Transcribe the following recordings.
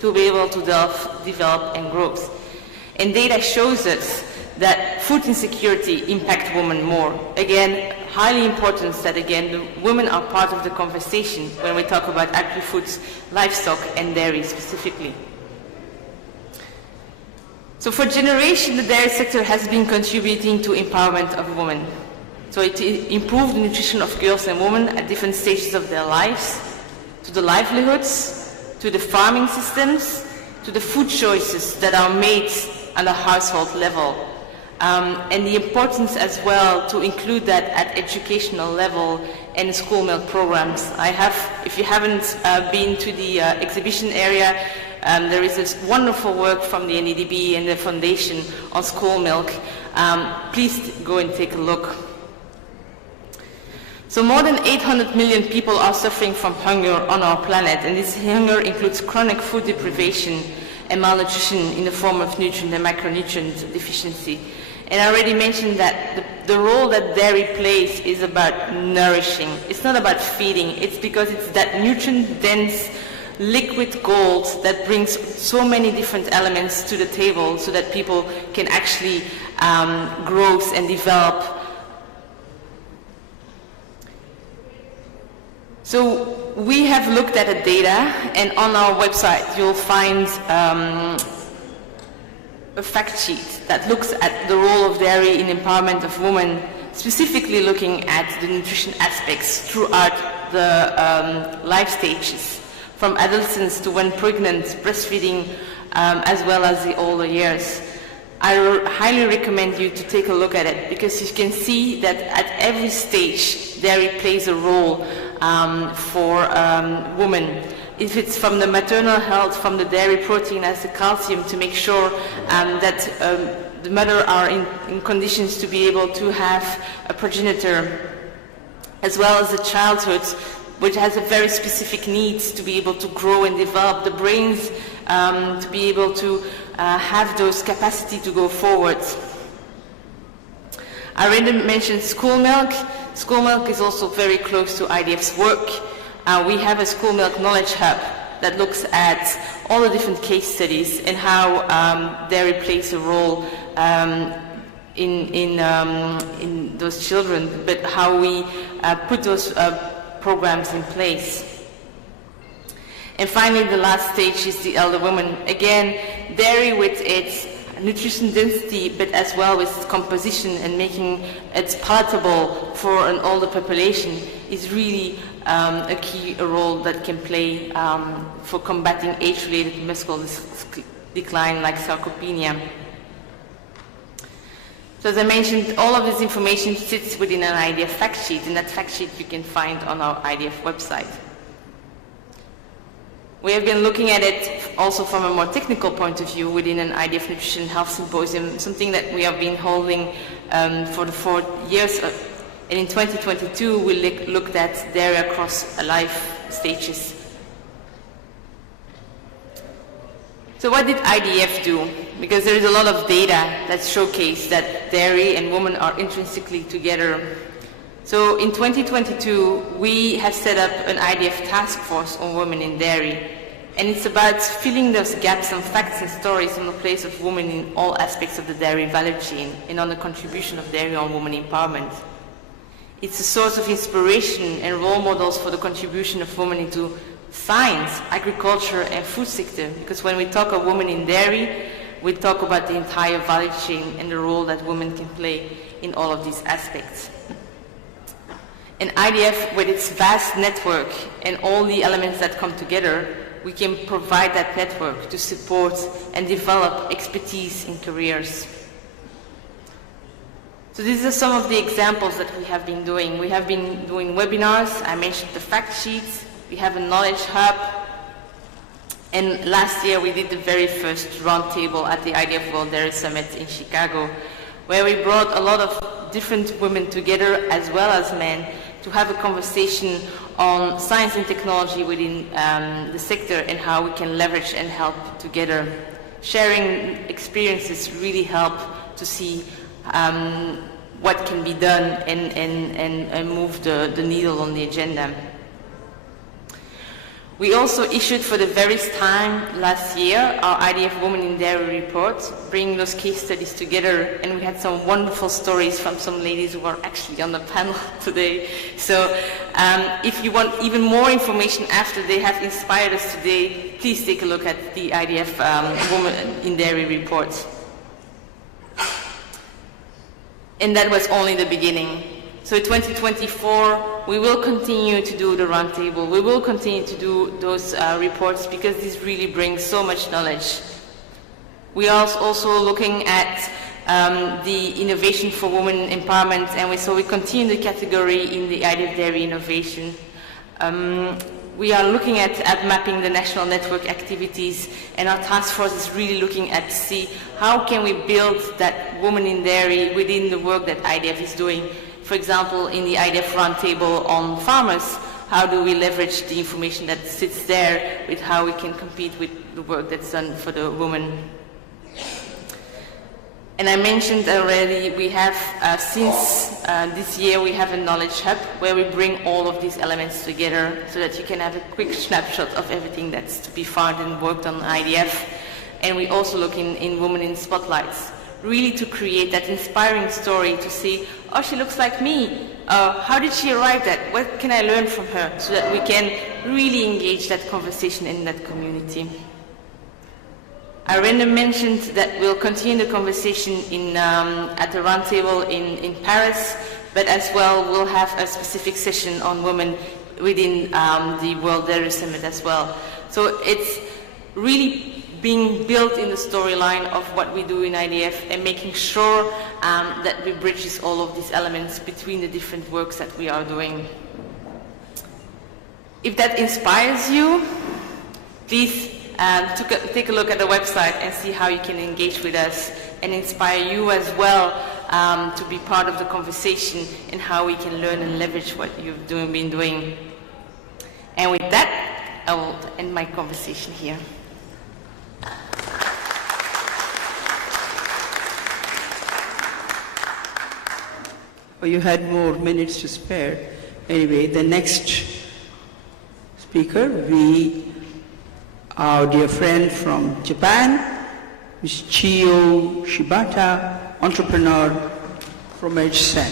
to be able to develop and grow. And data shows us that food insecurity impacts women more. Again, highly important that again the women are part of the conversation when we talk about agri-foods, livestock and dairy specifically. So for generations, the dairy sector has been contributing to empowerment of women. So it improved the nutrition of girls and women at different stages of their lives, to the livelihoods, to the farming systems, to the food choices that are made at a household level. And the importance as well to include that at educational level and school milk programs. If you haven't been to the exhibition area, there is this wonderful work from the NEDB and the Foundation on school milk. Please go and take a look. So more than 800 million people are suffering from hunger on our planet, and this hunger includes chronic food deprivation and malnutrition in the form of nutrient and macronutrient deficiency. And I already mentioned that the role that dairy plays is about nourishing. It's not about feeding. It's because it's that nutrient-dense liquid gold that brings so many different elements to the table so that people can actually grow and develop. So we have looked at the data, and on our website you'll find a fact sheet that looks at the role of dairy in empowerment of women, specifically looking at the nutrition aspects throughout the life stages, from adolescence to when pregnant, breastfeeding, as well as the older years. I highly recommend you to take a look at it, because you can see that at every stage dairy plays a role for women. If it's from the maternal health, from the dairy protein as the calcium, to make sure that the mother are in conditions to be able to have a progenitor, as well as the childhood, which has a very specific needs to be able to grow and develop the brains, to be able to have those capacity to go forward. I already mentioned school milk. School milk is also very close to IDF's work. We have a school milk knowledge hub that looks at all the different case studies and how dairy plays a role in those children, but how we put those programs in place. And finally, the last stage is the elder woman. Again, dairy with its nutrition density, but as well with its composition and making it palatable for an older population, is really a key role that can play for combating age-related muscle decline like sarcopenia. So as I mentioned, all of this information sits within an IDF fact sheet, and that fact sheet you can find on our IDF website. We have been looking at it also from a more technical point of view within an IDF Nutrition Health Symposium, something that we have been holding for the 4 years. And in 2022, we looked at dairy across life stages. So what did IDF do? Because there is a lot of data that showcase that dairy and women are intrinsically together. So in 2022, we have set up an IDF task force on women in dairy. And it's about filling those gaps on facts and stories on the place of women in all aspects of the dairy value chain and on the contribution of dairy on women empowerment. It's a source of inspiration and role models for the contribution of women into science, agriculture, and food sector. Because when we talk of women in dairy, we talk about the entire value chain and the role that women can play in all of these aspects. And IDF, with its vast network and all the elements that come together, we can provide that network to support and develop expertise in careers. So these are some of the examples that we have been doing. We have been doing webinars. I mentioned the fact sheets. We have a knowledge hub. And last year we did the very first roundtable at the IDF World Dairy Summit in Chicago, where we brought a lot of different women together, as well as men, to have a conversation on science and technology within the sector and how we can leverage and help together. Sharing experiences really help to see what can be done and move the needle on the agenda. We also issued for the very first time last year our IDF Women in Dairy report, bringing those case studies together, and we had some wonderful stories from some ladies who are actually on the panel today. So if you want even more information after they have inspired us today, please take a look at the IDF Women in Dairy report. And that was only the beginning. So in 2024, we will continue to do the roundtable. We will continue to do those reports because this really brings so much knowledge. We are also looking at the innovation for women empowerment, and we continue the category in the IDF Dairy innovation. We are looking at mapping the national network activities, and our task force is really looking at see how can we build that woman in dairy within the work that IDF is doing. For example, in the IDF roundtable on farmers, how do we leverage the information that sits there with how we can compete with the work that's done for the woman? And I mentioned already, we have, since this year, we have a knowledge hub where we bring all of these elements together so that you can have a quick snapshot of everything that's to be found and worked on IDF. And we also look in Women in Spotlights, really to create that inspiring story to see, oh, she looks like me. How did she arrive at? What can I learn from her? So that we can really engage that conversation in that community. Irene mentioned that we'll continue the conversation at the roundtable in Paris, but as well we'll have a specific session on women within the World Dairy Summit as well. So it's really being built in the storyline of what we do in IDF and making sure that we bridges all of these elements between the different works that we are doing. If that inspires you, please take a look at the website and see how you can engage with us and inspire you as well to be part of the conversation and how we can learn and leverage what you've been doing. And with that, I will end my conversation here. Well, you had more minutes to spare. Anyway, the next speaker, our dear friend from Japan, Ms. Chiyo Shibata, entrepreneur from HSEN.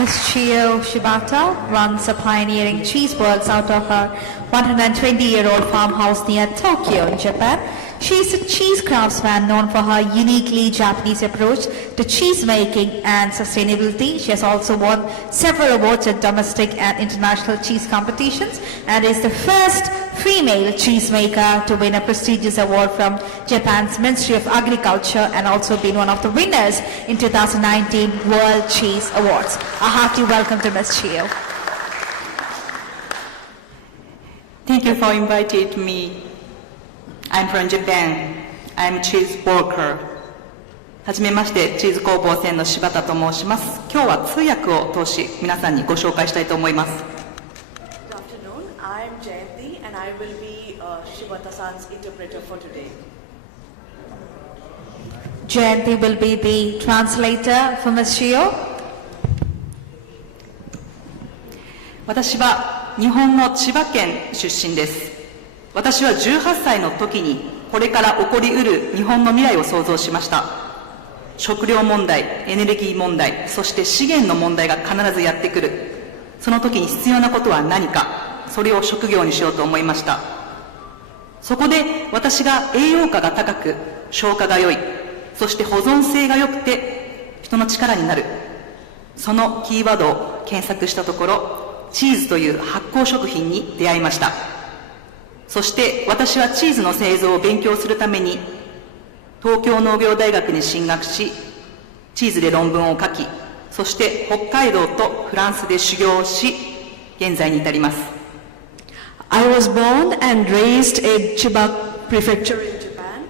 Ms. Chiyo Shibata runs a pioneering cheese works out of her 120-year-old farmhouse near Tokyo in Japan. She is a cheese craftsman known for her uniquely Japanese approach to cheese making and sustainability. She has also won several awards at domestic and international cheese competitions and is the first female cheesemaker to win a prestigious award from Japan's Ministry of Agriculture and also been one of the winners in 2019 World Cheese Awards. A hearty welcome to Ms. Chiyo. Thank you for inviting me. I'm from Japan. I'm a cheese worker. はじめまして、チーズ工房専の柴田と申します。今日は通訳を通し、皆さんにご紹介したいと思います。Good afternoon. I'm Jayanti and I will be Shibata-san's interpreter for today. Jayanti will be the translator for Ms. Chiyo. 私は日本の千葉県出身です。私は18歳の時にこれから起こりうる日本の未来を想像しました。食料問題、エネルギー問題、そして資源の問題が必ずやってくる。その時に必要なことは何か、それを職業にしようと思いました。そこで私が栄養価が高く、消化が良い、そして保存性が良くて人の力になる。そのキーワードを検索したところ、チーズという発酵食品に出会いました。そして私はチーズの製造を勉強するために東京農業大学に進学し、チーズで論文を書き、そして北海道とフランスで修行をし、現在に至ります。I was born and raised in Chiba Prefecture in Japan.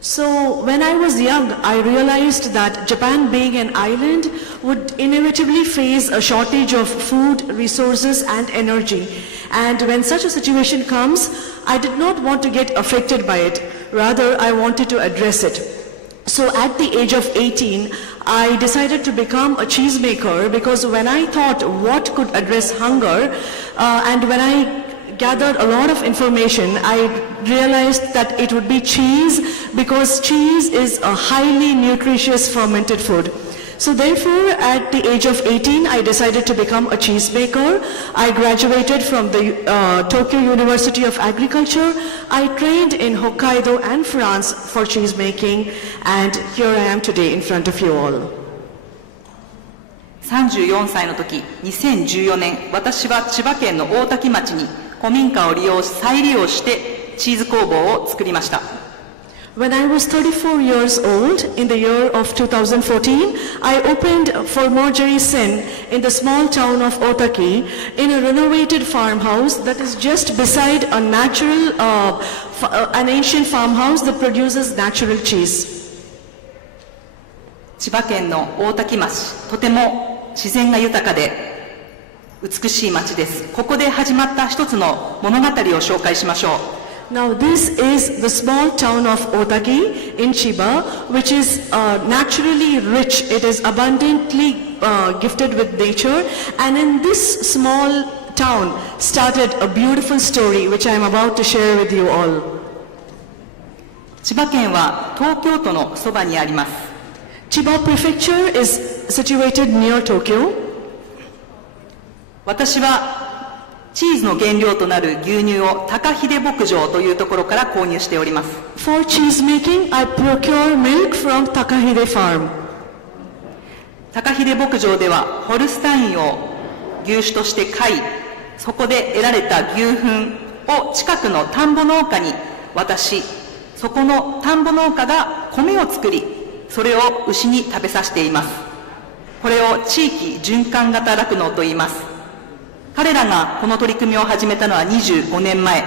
So when I was young, I realized that Japan being an island would inevitably face a shortage of food, resources and energy. And when such a situation comes, I did not want to get affected by it. Rather, I wanted to address it. So at the age of 18, I decided to become a cheesemaker because when I thought what could address hunger, and when I gathered a lot of information, I realized that it would be cheese because cheese is a highly nutritious fermented food. So therefore, at the age of 18, I decided to become a cheesemaker. I graduated from the Tokyo University of Agriculture. I trained in Hokkaido and France for cheesemaking, and here I am today in front of you all. 34歳の時、2014年、私は千葉県の大多喜町に古民家を再利用してチーズ工房を作りました。When I was 34 years old, in the year of 2014, I opened for Marjorie Sen in the small town of Otaki in a renovated farmhouse that is just beside a natural, an ancient farmhouse that produces natural cheese. 千葉県の大多喜町、とても自然が豊かで美しい町です。ここで始まった一つの物語を紹介しましょう。Now this is the small town of Otaki in Chiba, which is naturally rich. It is abundantly gifted with nature, and in this small town started a beautiful story which I am about to share with you all. 千葉県は東京都のそばにあります。Chiba Prefecture is situated near Tokyo. 私はチーズの原料となる牛乳を高秀牧場というところから購入しております。For cheese making, I procure milk from Takahide Farm. 高秀牧場ではホルスタインを牛種として飼い、そこで得られた牛糞を近くの田んぼ農家に渡し、そこの田んぼ農家が米を作り、それを牛に食べさせています。これを地域循環型酪農と言います。彼らがこの取り組みを始めたのは25年前、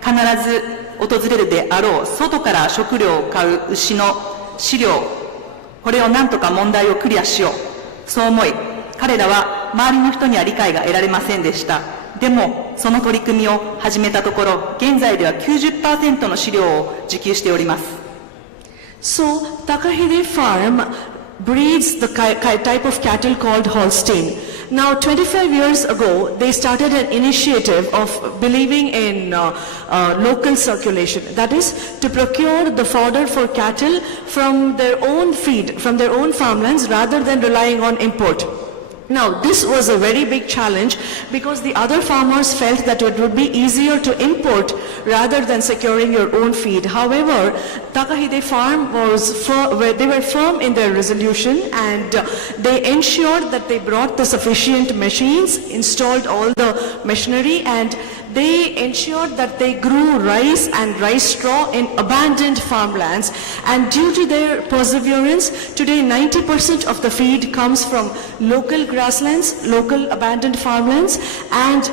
必ず訪れるであろう外から食料を買う牛の飼料、これをなんとか問題をクリアしよう、そう思い、彼らは周りの人には理解が得られませんでした。でもその取り組みを始めたところ、現在では 90% の飼料を自給しております。So Takahide Farm breeds the type of cattle called Holstein. Now 25 years ago, they started an initiative of believing in local circulation. That is, to procure the fodder for cattle from their own feed, from their own farmlands, rather than relying on import. Now, this was a very big challenge because the other farmers felt that it would be easier to import rather than securing your own feed. However, Takahide Farm they were firm in their resolution, and they ensured that they brought the sufficient machines, installed all the machinery, and they ensured that they grew rice and rice straw in abandoned farmlands. And due to their perseverance, today 90% of the feed comes from local grasslands, local abandoned farmlands, and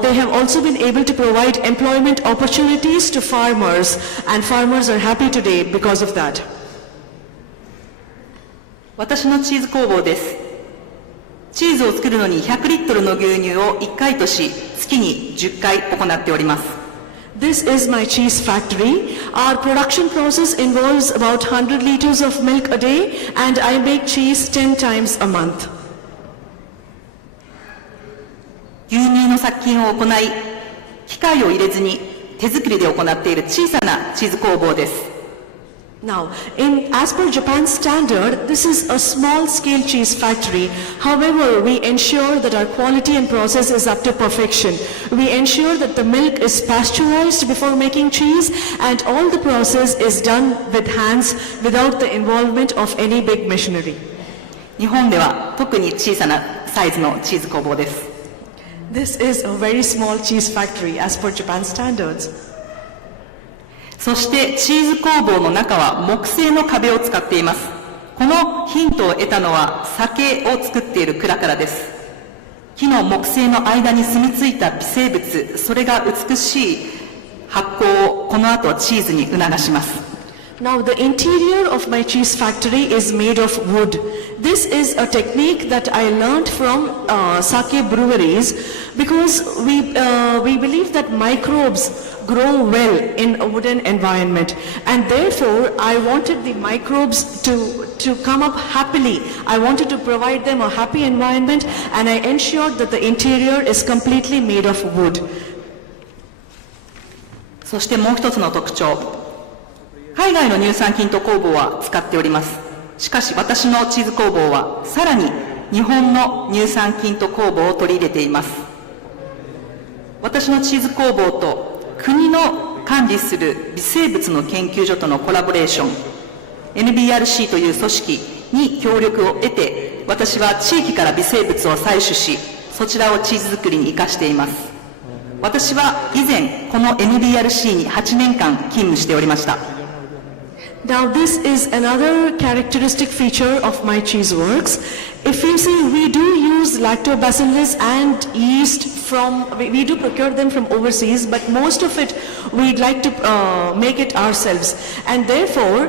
they have also been able to provide employment opportunities to farmers, and farmers are happy today because of that. 私のチーズ工房です。チーズを作るのに100リットルの牛乳を1回とし、月に10回行っております。This is my cheese factory. Our production process involves about 100 liters of milk a day, and I make cheese 10 times a month. 牛乳の殺菌を行い、機械を入れずに手作りで行っている小さなチーズ工房です。Now, as per Japan's standard, this is a small-scale cheese factory. However, we ensure that our quality and process is up to perfection. We ensure that the milk is pasteurized before making cheese, and all the process is done with hands without the involvement of any big machinery. 日本では特に小さなサイズのチーズ工房です。This is a very small cheese factory as per Japan's standards. そしてチーズ工房の中は木製の壁を使っています。このヒントを得たのは酒を作っている蔵からです。木の木製の間に住み着いた微生物、それが美しい発酵をこの後チーズに促します。Now the interior of my cheese factory is made of wood. This is a technique that I learned from sake breweries because we believe that microbes grow well in a wooden environment, and therefore I wanted the microbes to come up happily. I wanted to provide them a happy environment, and I ensured that the interior is completely made of wood. そしてもう一つの特徴、海外の乳酸菌と酵母は使っております。しかし私のチーズ工房はさらに日本の乳酸菌と酵母を取り入れています。私のチーズ工房と国の管理する微生物の研究所とのコラボレーション NBRC という組織に協力を得て、私は地域から微生物を採取し、そちらをチーズ作りに生かしています。私は以前この NBRC に8年間勤務しておりました。Now this is another characteristic feature of my cheese works. If you see, we do use lactobacillus and yeast we do procure them from overseas, but most of it we'd like to make it ourselves. And therefore,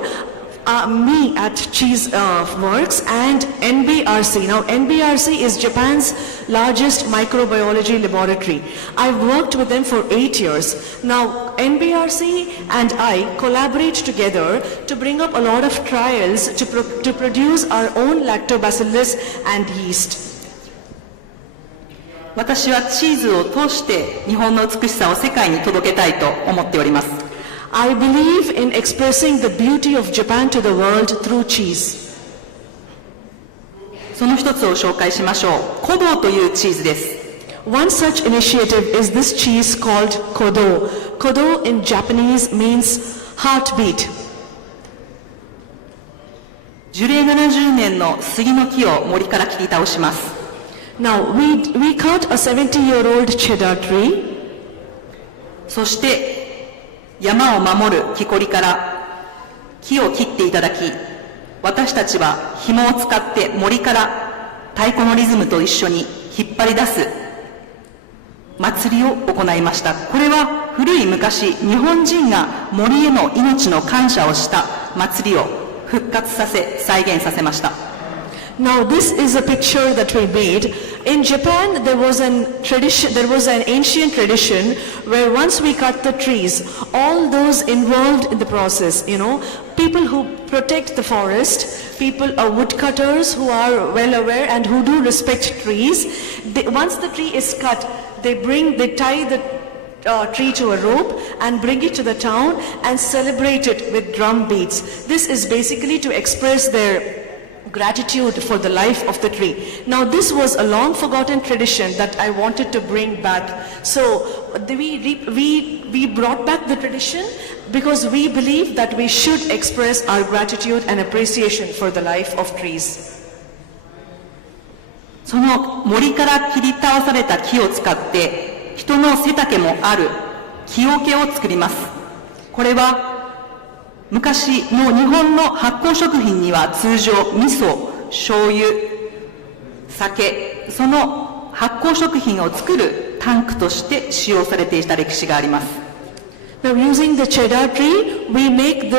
me at Cheese Works and NBRC. Now NBRC is Japan's largest microbiology laboratory. I've worked with them for 8 years. Now NBRC and I collaborate together to bring up a lot of trials to produce our own lactobacillus and yeast. 私はチーズを通して日本の美しさを世界に届けたいと思っております。I believe in expressing the beauty of Japan to the world through cheese. その一つを紹介しましょう。古道というチーズです。One such initiative is this cheese called Kodo. Kodo in Japanese means heartbeat. 樹齢70年の杉の木を森から切り倒します。Now we cut a 70-year-old cedar tree. そして山を守る木こりから木を切っていただき、私たちは紐を使って森から太鼓のリズムと一緒に引っ張り出す祭りを行いました。これは古い昔、日本人が森への命の感謝をした祭りを復活させ、再現させました。Now this is a picture that we made. In Japan there was an ancient tradition where once we cut the trees, all those involved in the process, people who protect the forest, people are woodcutters who are well aware and who do respect trees. Once the tree is cut, they tie the tree to a rope and bring it to the town and celebrate it with drum beats. This is basically to express their gratitude for the life of the tree. Now this was a long forgotten tradition that I wanted to bring back. So we brought back the tradition because we believe that we should express our gratitude and appreciation for the life of trees. その森から切り倒された木を使って人の背丈もある木桶を作ります。これは昔の日本の発酵食品には通常味噌、醤油、酒、その発酵食品を作るタンクとして使用されていた歴史があります。Now using the cheddar tree, we make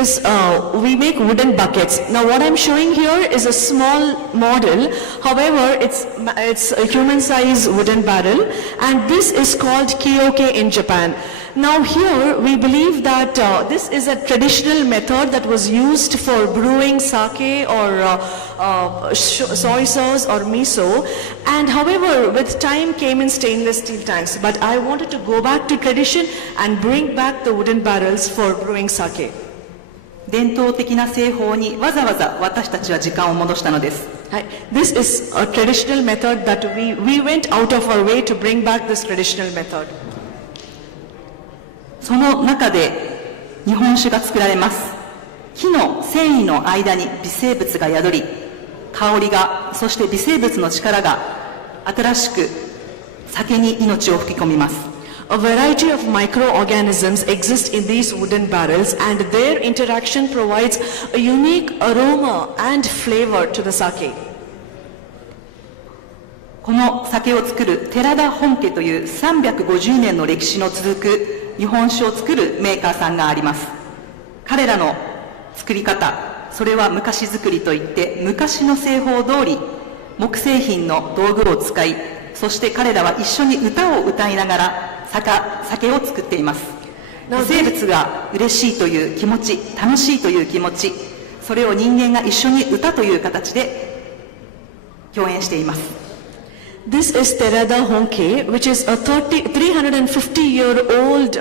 wooden buckets. Now what I'm showing here is a small model. However, it's a human-sized wooden barrel, and this is called kioke in Japan. Now here we believe that this is a traditional method that was used for brewing sake or soy sauce or miso, and however with time came in stainless steel tanks. But I wanted to go back to tradition and bring back the wooden barrels for brewing sake. 伝統的な製法にわざわざ私たちは時間を戻したのです。This is a traditional method that we went out of our way to bring back this traditional method. その中で日本酒が作られます。木の繊維の間に微生物が宿り、香りが、そして微生物の力が新しく酒に命を吹き込みます。A variety of microorganisms exist in these wooden barrels, and their interaction provides a unique aroma and flavor to the sake. この酒を作る寺田本家という350年の歴史の続く日本酒を作るメーカーさんがあります。彼らの作り方、それは昔作りといって昔の製法通り木製品の道具を使い、そして彼らは一緒に歌を歌いながら酒を作っています。微生物が嬉しいという気持ち、楽しいという気持ち、それを人間が一緒に歌という形で共演しています。This is Terada Honke, which is a 350-year-old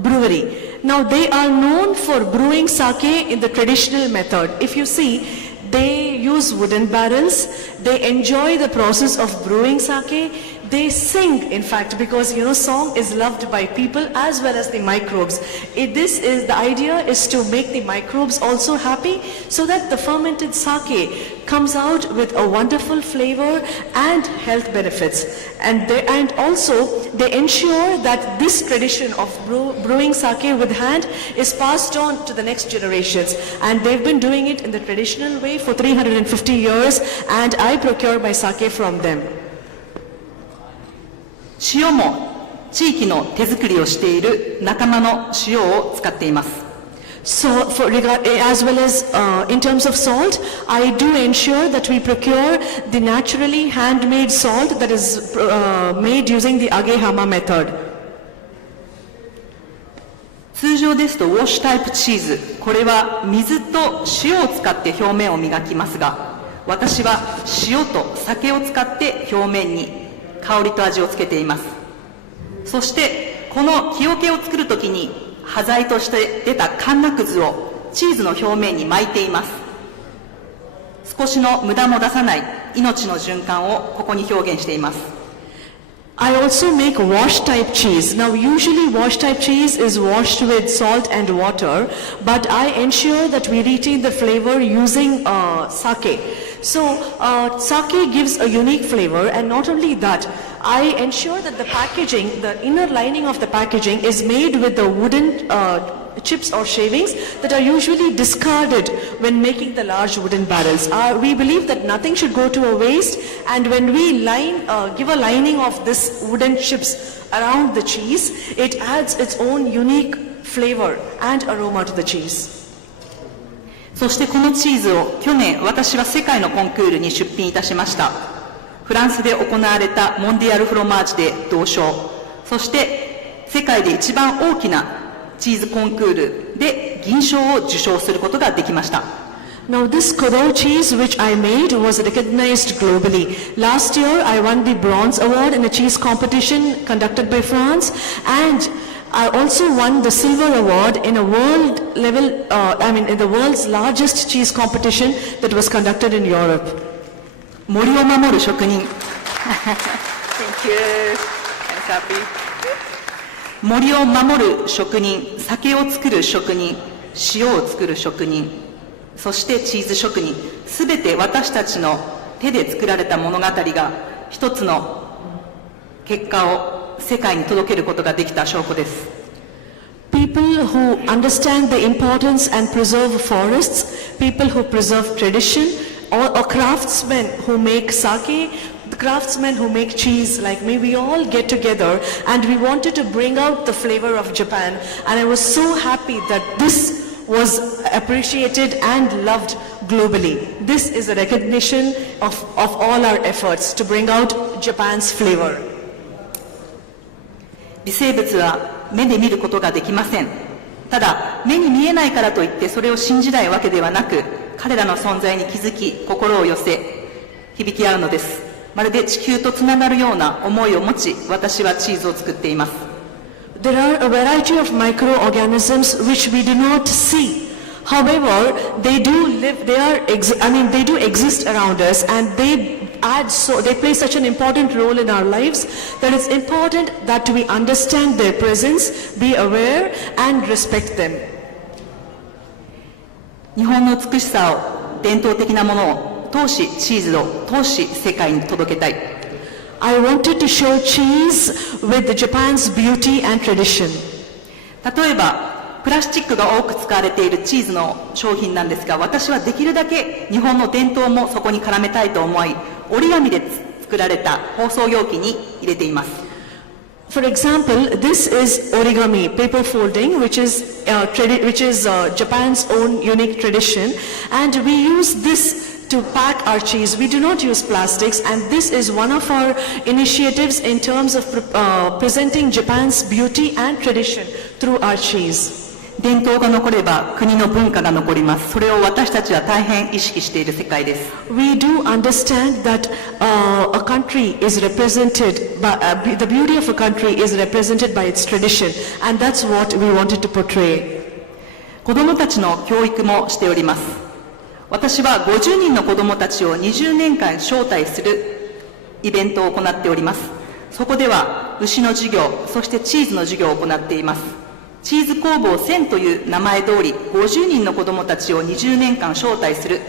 brewery. Now they are known for brewing sake in the traditional method. If you see, they use wooden barrels, they enjoy the process of brewing sake, they sing, in fact, because song is loved by people as well as the microbes. The idea is to make the microbes also happy, so that the fermented sake comes out with a wonderful flavor and health benefits. And also they ensure that this tradition of brewing sake with hand is passed on to the next generations. And they've been doing it in the traditional way for 350 years, and I procure my sake from them. 塩も地域の手作りをしている仲間の塩を使っています。So, as well as in terms of salt, I do ensure that we procure the naturally handmade salt that is made using the Agehama method. 通常ですとウォッシュタイプチーズ、これは水と塩を使って表面を磨きますが、私は塩と酒を使って表面に香りと味をつけています。そしてこの木桶を作るときに端材として出たカンナくずをチーズの表面に巻いています。少しの無駄も出さない命の循環をここに表現しています。I also make wash type cheese. Now usually wash type cheese is washed with salt and water, but I ensure that we retain the flavor using sake. So sake gives a unique flavor, and not only that, I ensure that the packaging, the inner lining of the packaging is made with the wooden chips or shavings that are usually discarded when making the large wooden barrels. We believe that nothing should go to a waste, and when we give a lining of this wooden chips around the cheese, it adds its own unique flavor and aroma to the cheese. そしてこのチーズを去年私は世界のコンクールに出品いたしました。フランスで行われたモンディアルフロマージで銅賞、そして世界で一番大きなチーズコンクールで銀賞を受賞することができました。Now this Kodor cheese which I made was recognized globally. Last year I won the bronze award in a cheese competition conducted by France, and I also won the silver award in a world level, in the world's largest cheese competition that was conducted in Europe. 森を守る職人。 Thank you. I'm happy. 森を守る職人、酒を作る職人、塩を作る職人、そしてチーズ職人、すべて私たちの手で作られた物語が一つの結果を世界に届けることができた証拠です。People who understand the importance and preserve forests, people who preserve tradition, or craftsmen who make sake, the craftsmen who make cheese like me, we all get together and we wanted to bring out the flavor of Japan, and I was so happy that this was appreciated and loved globally. This is a recognition of all our efforts to bring out Japan's flavor. 微生物は目で見ることができません。ただ目に見えないからといってそれを信じないわけではなく、彼らの存在に気づき心を寄せ響き合うのです。まるで地球とつながるような思いを持ち、私はチーズを作っています。 There are a variety of microorganisms which we do not see. However, they do live, they do exist around us, and they play such an important role in our lives that it's important that we understand their presence, be aware and respect them. 日本の美しさを、伝統的なものを通し、チーズを通し世界に届けたい。I wanted to show cheese with Japan's beauty and tradition. 例えばプラスチックが多く使われているチーズの商品なんですが、私はできるだけ日本の伝統もそこに絡めたいと思い、折り紙で作られた包装容器に入れています。For example, this is origami, paper folding, which is Japan's own unique tradition, and we use this to pack our cheese. We do not use plastics, and this is one of our initiatives in terms of presenting Japan's beauty and tradition through our cheese. 伝統が残れば国の文化が残ります。それを私たちは大変意識している世界です。We do understand that a country is represented by, the beauty of a country is represented by its tradition, and that's what we wanted to portray. 子どもたちの教育もしております。私は50人の子どもたちを20年間招待するイベントを行っております。そこでは牛の授業、そしてチーズの授業を行っています。チーズ工房1000という名前通り、50人の子どもたちを20年間招待する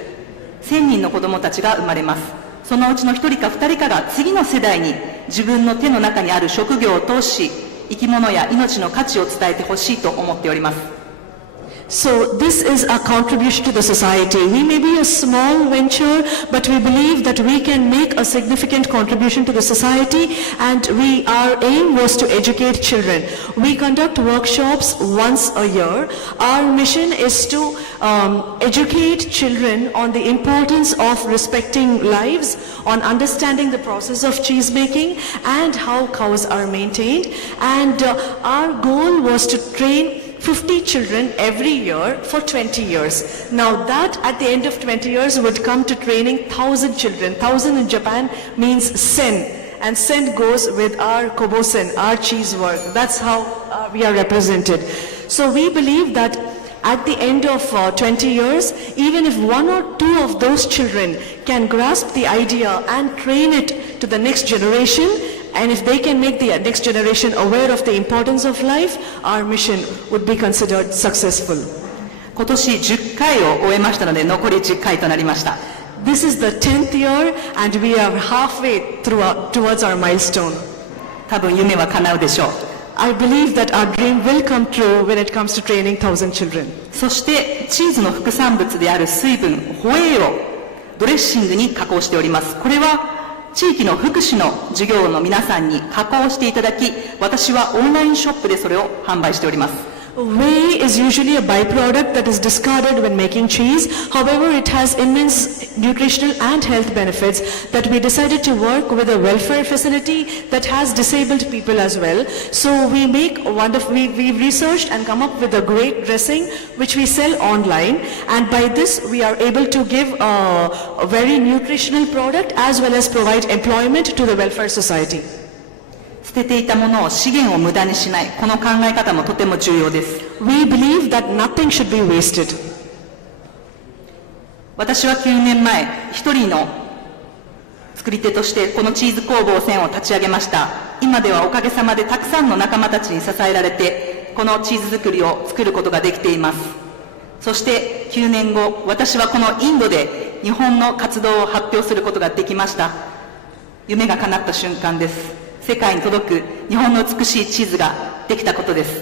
1000人の子どもたちが生まれます。そのうちの1人か2人かが次の世代に自分の手の中にある職業を通し、生き物や命の価値を伝えてほしいと思っております。So this is a contribution to the society. We may be a small venture, but we believe that we can make a significant contribution to the society, and our aim was to educate children. We conduct workshops once a year. Our mission is to educate children on the importance of respecting lives, on understanding the process of cheese making and how cows are maintained. And our goal was to train 50 children every year for 20 years. Now that at the end of 20 years would come to training 1,000 children. 1,000 in Japan means sen, and sen goes with our kobosen, our cheese work. That's how we are represented. So we believe that at the end of 20 years, even if one or two of those children can grasp the idea and train it to the next generation, and if they can make the next generation aware of the importance of life, our mission would be considered successful. 今年10回を終えましたので、残り10回となりました。This is the 10th year, and we are halfway towards our milestone. 多分夢は叶うでしょう。I believe that our dream will come true when it comes to training 1,000 children. そしてチーズの副産物である水分、ホエイをドレッシングに加工しております。これは地域の福祉の事業の皆さんに加工していただき、私はオンラインショップでそれを販売しております。Whey is usually a byproduct that is discarded when making cheese. However, it has immense nutritional and health benefits that we decided to work with a welfare facility that has disabled people as well. So we make we've researched and come up with a great dressing which we sell online, and by this we are able to give a very nutritional product as well as provide employment to the welfare society. 捨てていたものを資源を無駄にしない、この考え方もとても重要です。We believe that nothing should be wasted. 私は9年前、一人の作り手としてこのチーズ工房1000を立ち上げました。今ではおかげさまでたくさんの仲間たちに支えられて、このチーズ作りを作ることができています。そして9年後、私はこのインドで日本の活動を発表することができました。夢が叶った瞬間です。世界に届く日本の美しいチーズができたことです。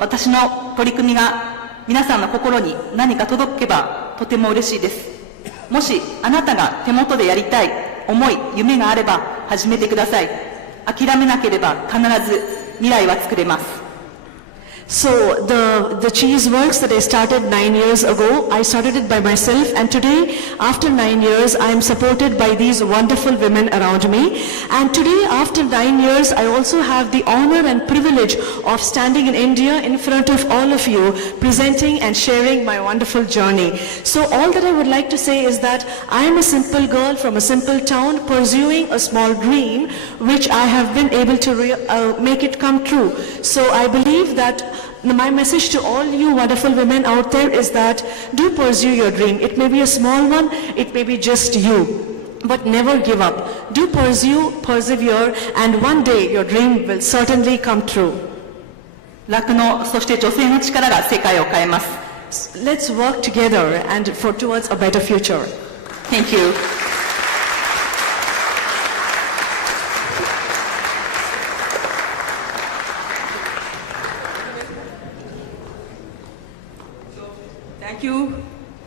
私の取り組みが皆さんの心に何か届けばとても嬉しいです。もしあなたが手元でやりたい思い、夢があれば始めてください。諦めなければ必ず未来は作れます。So the cheese works that I started 9 years ago, I started it by myself, and today, after 9 years, I am supported by these wonderful women around me. And today, after 9 years, I also have the honor and privilege of standing in India in front of all of you, presenting and sharing my wonderful journey. So all that I would like to say is that I am a simple girl from a simple town pursuing a small dream, which I have been able to make it come true. So I believe that my message to all you wonderful women out there is that do pursue your dream. It may be a small one, it may be just you, but never give up. Do pursue, persevere, and one day your dream will certainly come true. 酪農、そして女性の力が世界を変えます。Let's work together and towards a better future. Thank you. Thank you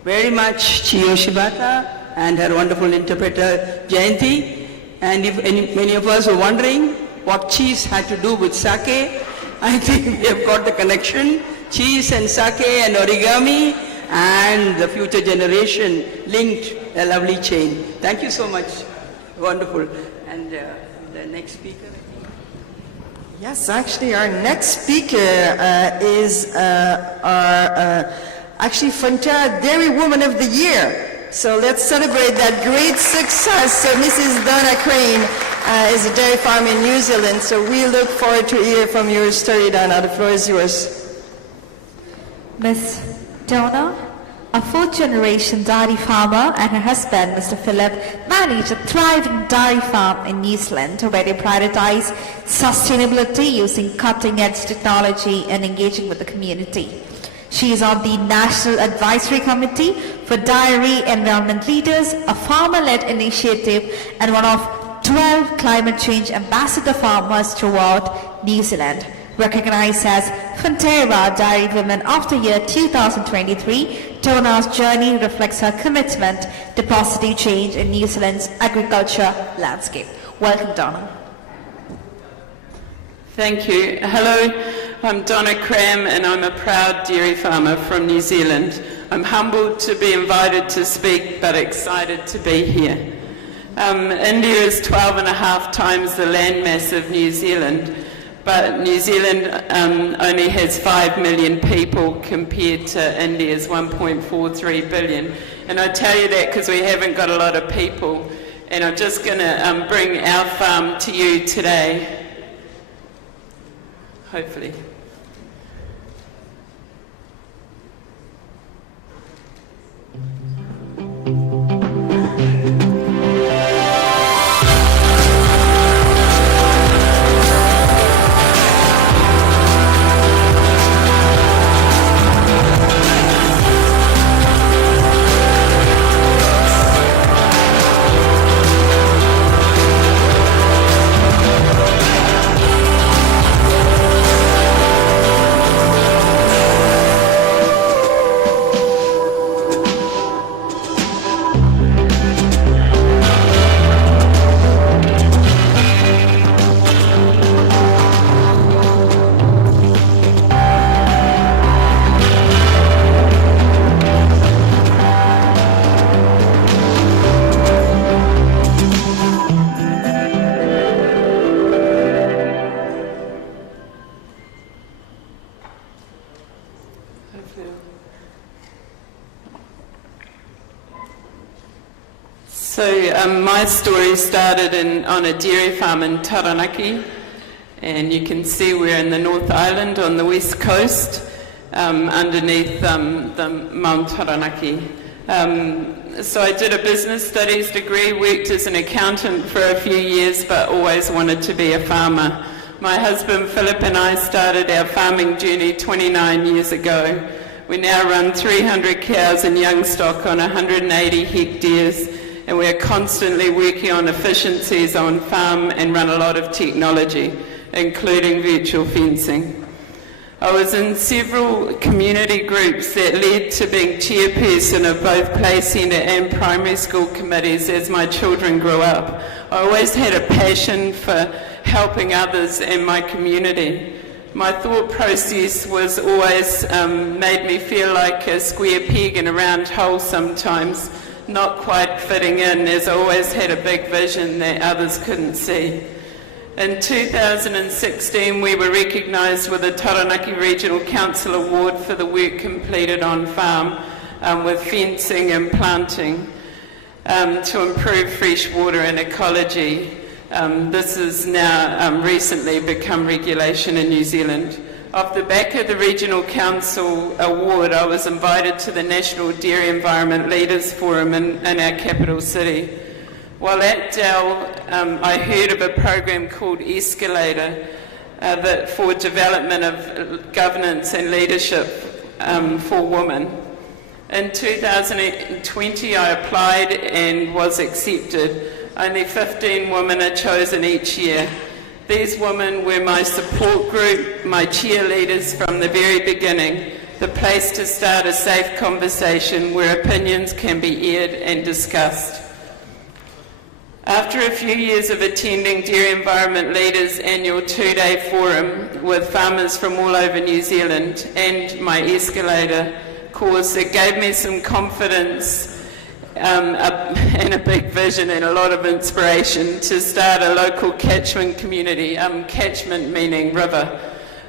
very much, Chiyo Shibata and her wonderful interpreter, Jayanti. And if many of us were wondering, what cheese had to do with sake. I think we have got the connection. Cheese and sake and origami and the future generation linked a lovely chain. Thank you so much. Wonderful. And the next speaker. Yes, actually, our next speaker is our actually Fonterra Dairy Woman of the Year. So let's celebrate that great success. So Mrs. Donna Crane is a dairy farm in New Zealand. So we look forward to hear from your story, Donna. The floor is yours. Miss Donna, a fourth-generation dairy farmer, and her husband, Mr. Philip, manage a thriving dairy farm in New Zealand where they prioritize sustainability using cutting-edge technology and engaging with the community. She is on the National Advisory Committee for Dairy Environment Leaders, a farmer-led initiative and one of 12 climate change ambassador farmers throughout New Zealand. Recognized as Fonterra Dairy Women of the Year 2023, Donna's journey reflects her commitment to positive change in New Zealand's agriculture landscape. Welcome, Donna. Thank you. Hello, I'm Donna Cram and I'm a proud dairy farmer from New Zealand. I'm humbled to be invited to speak but excited to be here. India is 12 and a half times the landmass of New Zealand, but New Zealand only has 5 million people compared to India's 1.43 billion. And I tell you that because we haven't got a lot of people. And I'm just going to bring our farm to you today. Hopefully. My story started on a dairy farm in Taranaki, and you can see we're in the North Island on the west coast, underneath the Mount Taranaki. So I did a business studies degree, worked as an accountant for a few years, but always wanted to be a farmer. My husband Philip and I started our farming journey 29 years ago. We now run 300 cows and young stock on 180 hectares, and we're constantly working on efficiencies on farm and run a lot of technology, including virtual fencing. I was in several community groups that led to being chairperson of both play centre and primary school committees as my children grew up. I always had a passion for helping others in my community. My thought process was always made me feel like a square peg in a round hole sometimes, not quite fitting in, as I always had a big vision that others couldn't see. In 2016, we were recognised with the Taranaki Regional Council Award for the work completed on farm with fencing and planting to improve fresh water and ecology. This has now recently become regulation in New Zealand. Off the back of the Regional Council Award, I was invited to the National Dairy Environment Leaders Forum in our capital city. While at Dell, I heard of a program called Escalator for development of governance and leadership for women. In 2020, I applied and was accepted. Only 15 women are chosen each year. These women were my support group, my cheerleaders from the very beginning, the place to start a safe conversation where opinions can be aired and discussed. After a few years of attending Dairy Environment Leaders' annual 2-day forum with farmers from all over New Zealand and my escalator course, it gave me some confidence and a big vision and a lot of inspiration to start a local catchment community, catchment meaning river,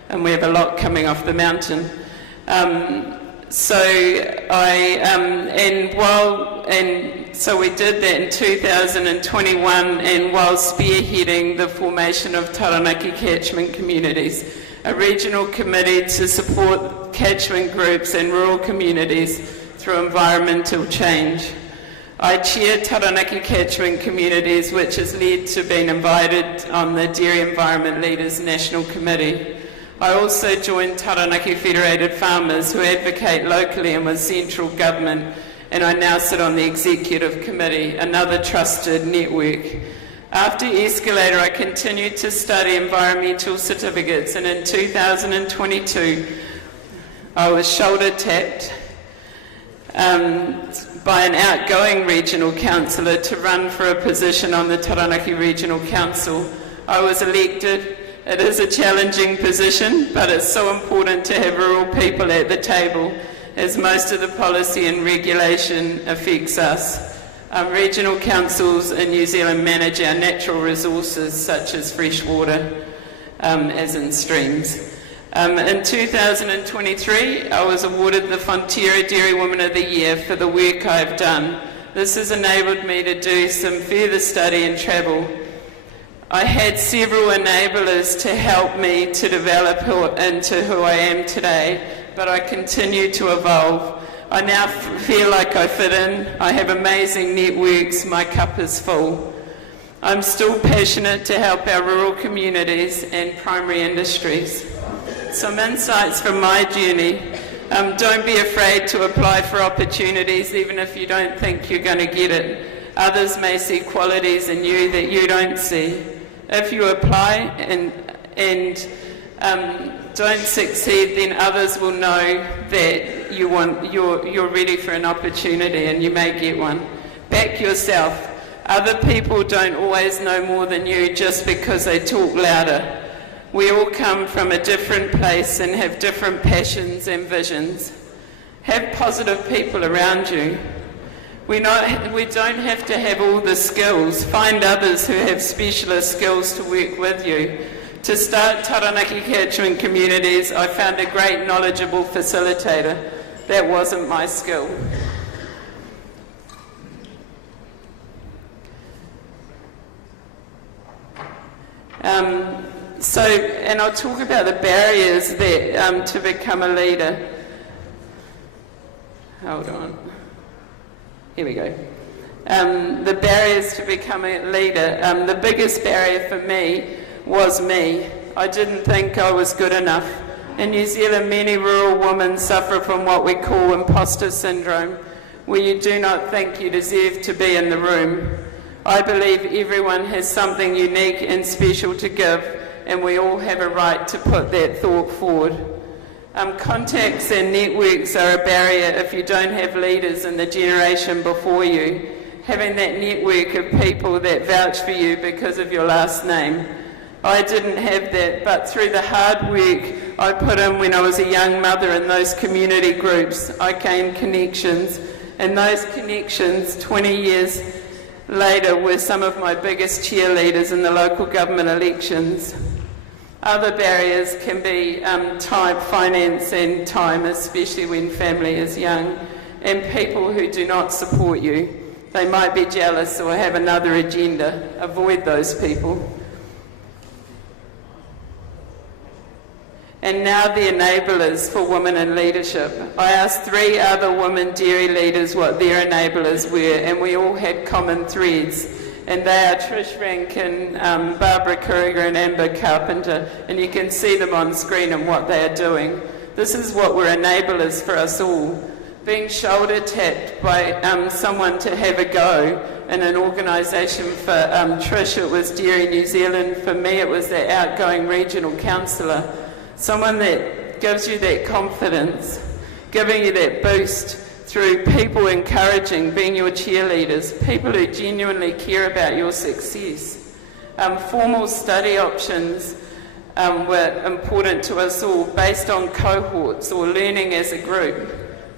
and we have a lot coming off the mountain. So we did that in 2021, and while spearheading the formation of Taranaki Catchment Communities, a regional committee to support catchment groups and rural communities through environmental change. I chair Taranaki Catchment Communities, which has led to being invited on the Dairy Environment Leaders National Committee. I also joined Taranaki Federated Farmers, who advocate locally and with central government, and I now sit on the executive committee, another trusted network. After Escalator, I continued to study environmental certificates, and in 2022, I was shoulder tapped by an outgoing regional councillor to run for a position on the Taranaki Regional Council. I was elected. It is a challenging position, but it's so important to have rural people at the table, as most of the policy and regulation affects us. Regional councils in New Zealand manage our natural resources, such as fresh water, as in streams. In 2023, I was awarded the Fonterra Dairy Woman of the Year for the work I've done. This has enabled me to do some further study and travel. I had several enablers to help me to develop into who I am today, but I continue to evolve. I now feel like I fit in. I have amazing networks. My cup is full. I'm still passionate to help our rural communities and primary industries. Some insights from my journey. Don't be afraid to apply for opportunities, even if you don't think you're going to get it. Others may see qualities in you that you don't see. If you apply and don't succeed, then others will know that you're ready for an opportunity, and you may get one. Back yourself. Other people don't always know more than you just because they talk louder. We all come from a different place and have different passions and visions. Have positive people around you. We don't have to have all the skills. Find others who have specialist skills to work with you. To start Taranaki Catchment Communities, I found a great knowledgeable facilitator. That wasn't my skill. And I'll talk about the barriers that to become a leader. Hold on. Here we go. The barriers to becoming a leader. The biggest barrier for me was me. I didn't think I was good enough. In New Zealand, many rural women suffer from what we call imposter syndrome, where you do not think you deserve to be in the room. I believe everyone has something unique and special to give, and we all have a right to put that thought forward. Contacts and networks are a barrier if you don't have leaders in the generation before you. Having that network of people that vouch for you because of your last name. I didn't have that, but through the hard work I put in when I was a young mother in those community groups, I gained connections, and those connections 20 years later were some of my biggest cheerleaders in the local government elections. Other barriers can be time, finance and time, especially when family is young, and people who do not support you. They might be jealous or have another agenda. Avoid those people. And now the enablers for women in leadership. I asked 3 other women dairy leaders what their enablers were, and we all had common threads. And they are Trish Rankin, Barbara Kruger and Amber Carpenter, and you can see them on screen and what they are doing. This is what were enablers for us all. Being shoulder tapped by someone to have a go in an organisation. For Trish it was Dairy New Zealand, for me it was the outgoing regional councillor. Someone that gives you that confidence, giving you that boost through people encouraging, being your cheerleaders, people who genuinely care about your success. Formal study options were important to us all, based on cohorts or learning as a group.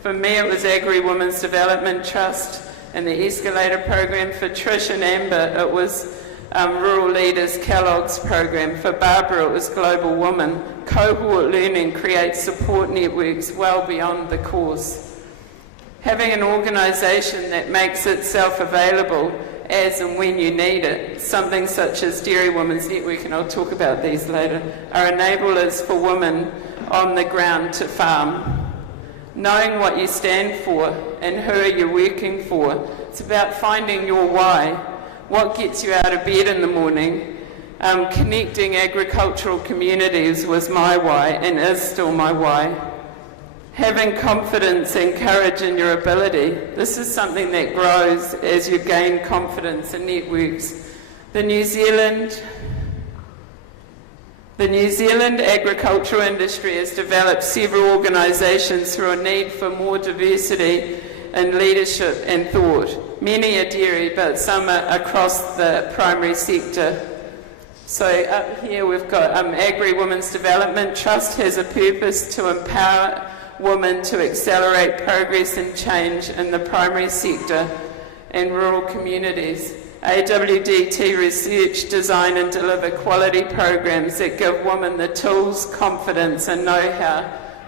For me, it was Agri Women's Development Trust and the Escalator program. For Trish and Amber, it was Rural Leaders Kellogg's program. For Barbara, it was Global Women. Cohort learning creates support networks well beyond the course. Having an organisation that makes itself available as and when you need it, something such as Dairy Women's Network, and I'll talk about these later, are enablers for women on the ground to farm. Knowing what you stand for and who you're working for, it's about finding your why, what gets you out of bed in the morning. Connecting agricultural communities was my why and is still my why. Having confidence and courage in your ability. This is something that grows as you gain confidence in networks. The New Zealand agricultural industry has developed several organisations through a need for more diversity in leadership and thought. Many are dairy, but some are across the primary sector. So up here we've got Agri Women's Development Trust has a purpose to empower women to accelerate progress and change in the primary sector and rural communities. AWDT research, design and deliver quality programs that give women the tools, confidence and know-how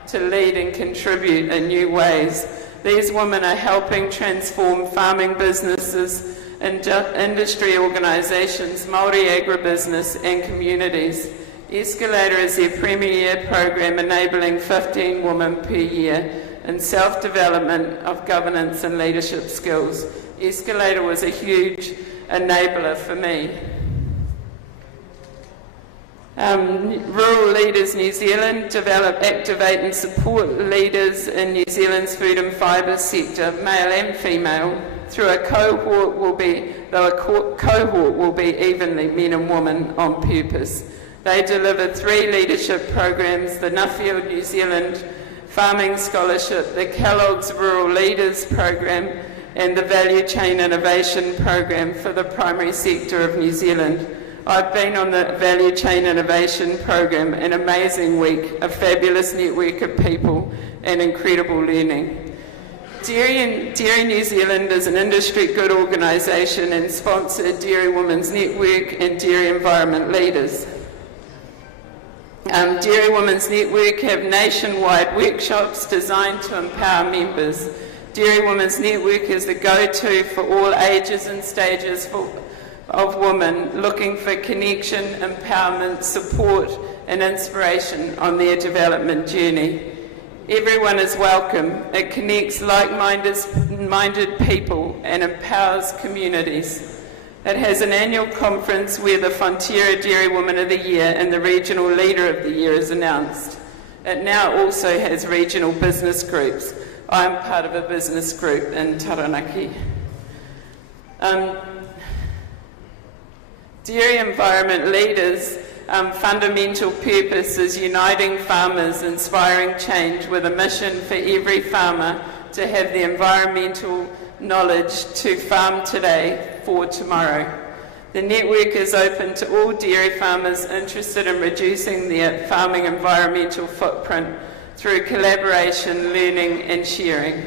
to lead and contribute in new ways. These women are helping transform farming businesses, industry organisations, Māori agribusiness and communities. Escalator is their premier program enabling 15 women per year in self-development of governance and leadership skills. Escalator was a huge enabler for me. Rural Leaders New Zealand develop, activate and support leaders in New Zealand's food and fibre sector, male and female, through a cohort will be evenly men and women on purpose. They deliver 3 leadership programs, the Nuffield New Zealand Farming Scholarship, the Kellogg's Rural Leaders Program, and the Value Chain Innovation Program for the primary sector of New Zealand. I've been on the Value Chain Innovation Program, an amazing week, a fabulous network of people and incredible learning. Dairy New Zealand is an industry good organisation and sponsored Dairy Women's Network and Dairy Environment Leaders. Dairy Women's Network have nationwide workshops designed to empower members. Dairy Women's Network is the go-to for all ages and stages of women looking for connection, empowerment, support and inspiration on their development journey. Everyone is welcome. It connects like-minded people and empowers communities. It has an annual conference where the Fonterra Dairy Woman of the Year and the Regional Leader of the Year is announced. It now also has regional business groups. I'm part of a business group in Taranaki. Dairy Environment Leaders' fundamental purpose is uniting farmers, inspiring change with a mission for every farmer to have the environmental knowledge to farm today for tomorrow. The network is open to all dairy farmers interested in reducing their farming environmental footprint through collaboration, learning and sharing.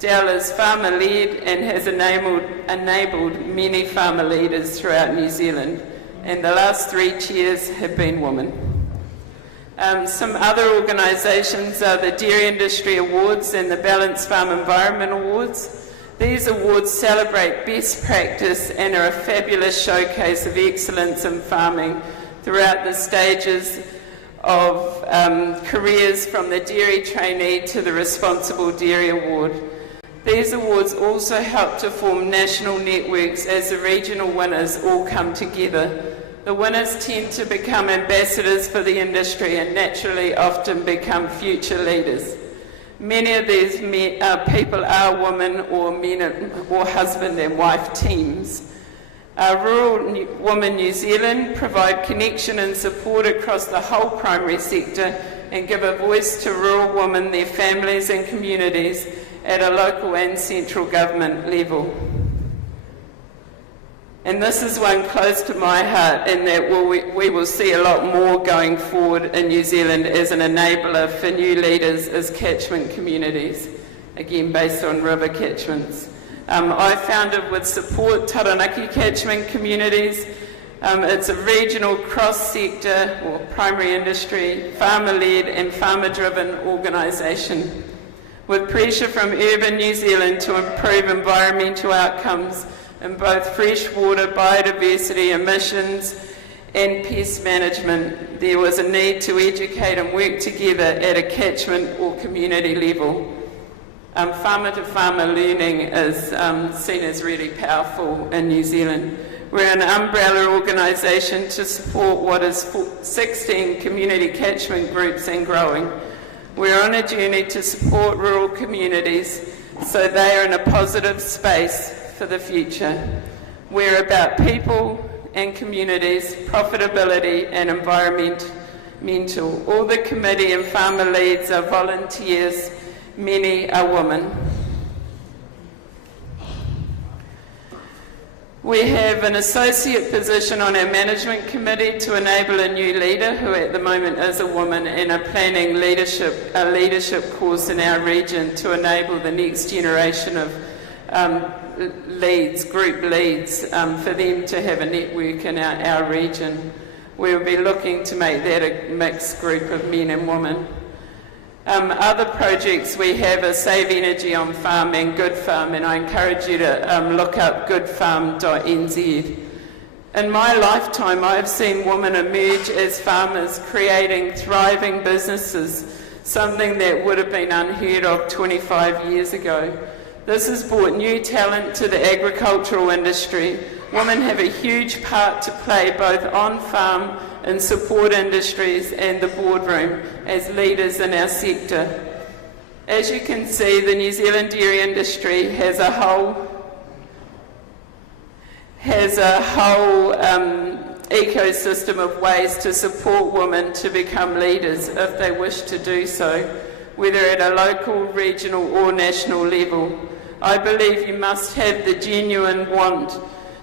DEL is farmer-led and has enabled many farmer leaders throughout New Zealand, and the last 3 chairs have been women. Some other organisations are the Dairy Industry Awards and the Balanced Farm Environment Awards. These awards celebrate best practice and are a fabulous showcase of excellence in farming throughout the stages of careers from the dairy trainee to the Responsible Dairy Award. These awards also help to form national networks as the regional winners all come together. The winners tend to become ambassadors for the industry and naturally often become future leaders. Many of these people are women or men or husband and wife teams. Rural Women New Zealand provide connection and support across the whole primary sector and give a voice to rural women, their families and communities at a local and central government level. And this is one close to my heart in that we will see a lot more going forward in New Zealand as an enabler for new leaders as catchment communities, again based on river catchments. I founded with support Taranaki catchment communities. It's a regional cross-sector or primary industry, farmer-led and farmer-driven organisation with pressure from urban New Zealand to improve environmental outcomes in both freshwater, biodiversity, emissions and pest management. There was a need to educate and work together at a catchment or community level. Farmer-to-farmer learning is seen as really powerful in New Zealand. We're an umbrella organisation to support what is 16 community catchment groups and growing. We're on a journey to support rural communities so they are in a positive space for the future. We're about people and communities, profitability and environmental. All the committee and farmer leads are volunteers, many are women. We have an associate position on our management committee to enable a new leader who at the moment is a woman and are planning a leadership course in our region to enable the next generation of leads, group leads, for them to have a network in our region. We'll be looking to make that a mixed group of men and women. Other projects we have are Save Energy on Farm and Good Farm, and I encourage you to look up goodfarm.nz. In my lifetime, I've seen women emerge as farmers, creating thriving businesses, something that would have been unheard of 25 years ago. This has brought new talent to the agricultural industry. Women have a huge part to play both on farm, in support industries and the boardroom as leaders in our sector. As you can see, the New Zealand dairy industry has a whole ecosystem of ways to support women to become leaders if they wish to do so, whether at a local, regional or national level. I believe you must have the genuine want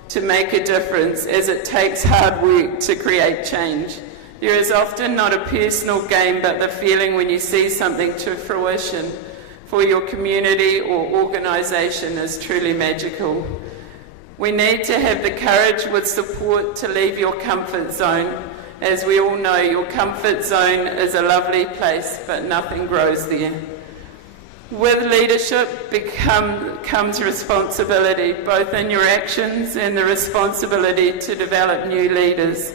to make a difference, as it takes hard work to create change. There is often not a personal gain, but the feeling when you see something to fruition for your community or organisation is truly magical. We need to have the courage with support to leave your comfort zone. As we all know, your comfort zone is a lovely place, but nothing grows there. With leadership comes responsibility, both in your actions and the responsibility to develop new leaders.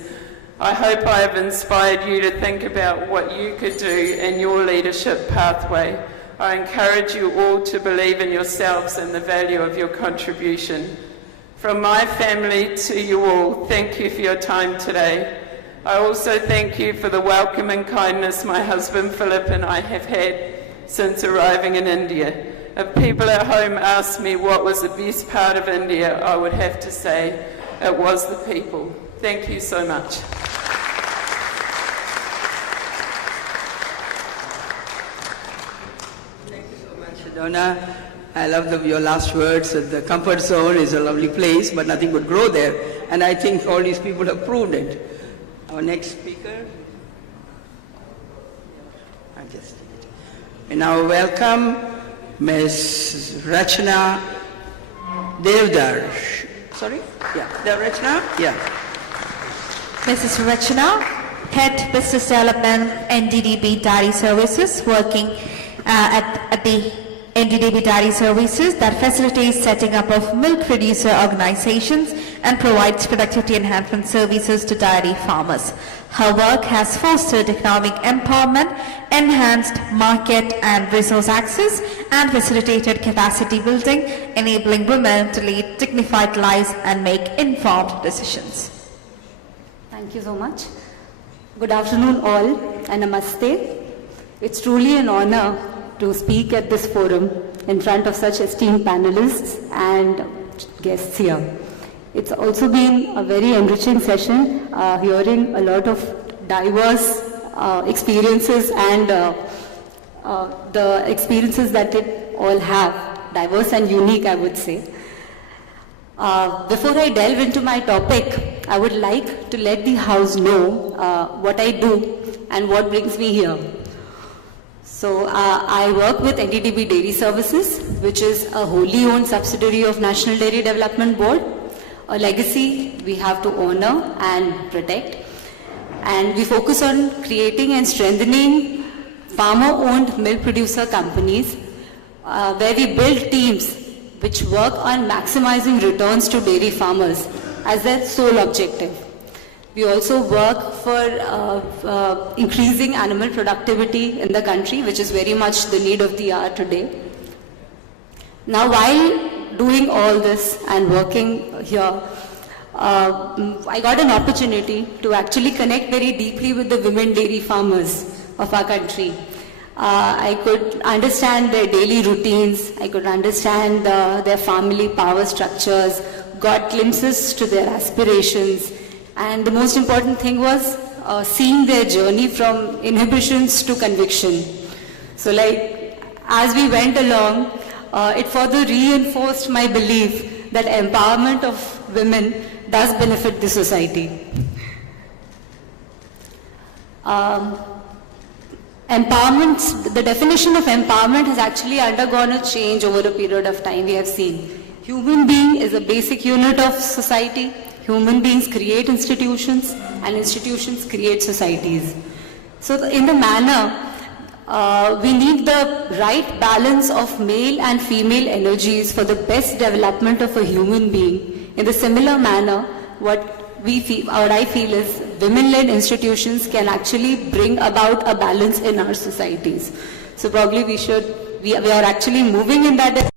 I hope I have inspired you to think about what you could do in your leadership pathway. I encourage you all to believe in yourselves and the value of your contribution. From my family to you all, thank you for your time today. I also thank you for the welcome and kindness my husband Philip and I have had since arriving in India. If people at home ask me what was the best part of India, I would have to say it was the people. Thank you so much. Thank you so much, Donna. I love your last words. The comfort zone is a lovely place, but nothing would grow there. And I think all these people have proved it. Our next speaker. We now welcome Ms. Rachna Devdar. Sorry? Yeah. Rachna? Yeah. Mrs. Rachna, Head Business Development, NDDB Dairy Services, working at the NDDB Dairy Services that facilitates setting up of milk producer organizations and provides productivity enhancement services to dairy farmers. Her work has fostered economic empowerment, enhanced market and resource access, and facilitated capacity building, enabling women to lead dignified lives and make informed decisions. Thank you so much. Good afternoon all and namaste. It's truly an honor to speak at this forum in front of such esteemed panelists and guests here. It's also been a very enriching session, hearing a lot of diverse experiences and the experiences that it all have, diverse and unique, I would say. Before I delve into my topic, I would like to let the House know what I do and what brings me here. So I work with NDDB Dairy Services, which is a wholly owned subsidiary of National Dairy Development Board, a legacy we have to honor and protect. And we focus on creating and strengthening farmer-owned milk producer companies, where we build teams which work on maximizing returns to dairy farmers as their sole objective. We also work for increasing animal productivity in the country, which is very much the need of the hour today. Now, while doing all this and working here, I got an opportunity to actually connect very deeply with the women dairy farmers of our country. I could understand their daily routines, I could understand their family power structures, got glimpses to their aspirations, and the most important thing was seeing their journey from inhibitions to conviction. So like, as we went along, it further reinforced my belief that empowerment of women does benefit the society. Empowerment, the definition of empowerment has actually undergone a change over a period of time. We have seen human being is a basic unit of society. Human beings create institutions and institutions create societies. So in the manner, we need the right balance of male and female energies for the best development of a human being. In the similar manner, what I feel is women-led institutions can actually bring about a balance in our societies. So probably we are actually moving in that direction.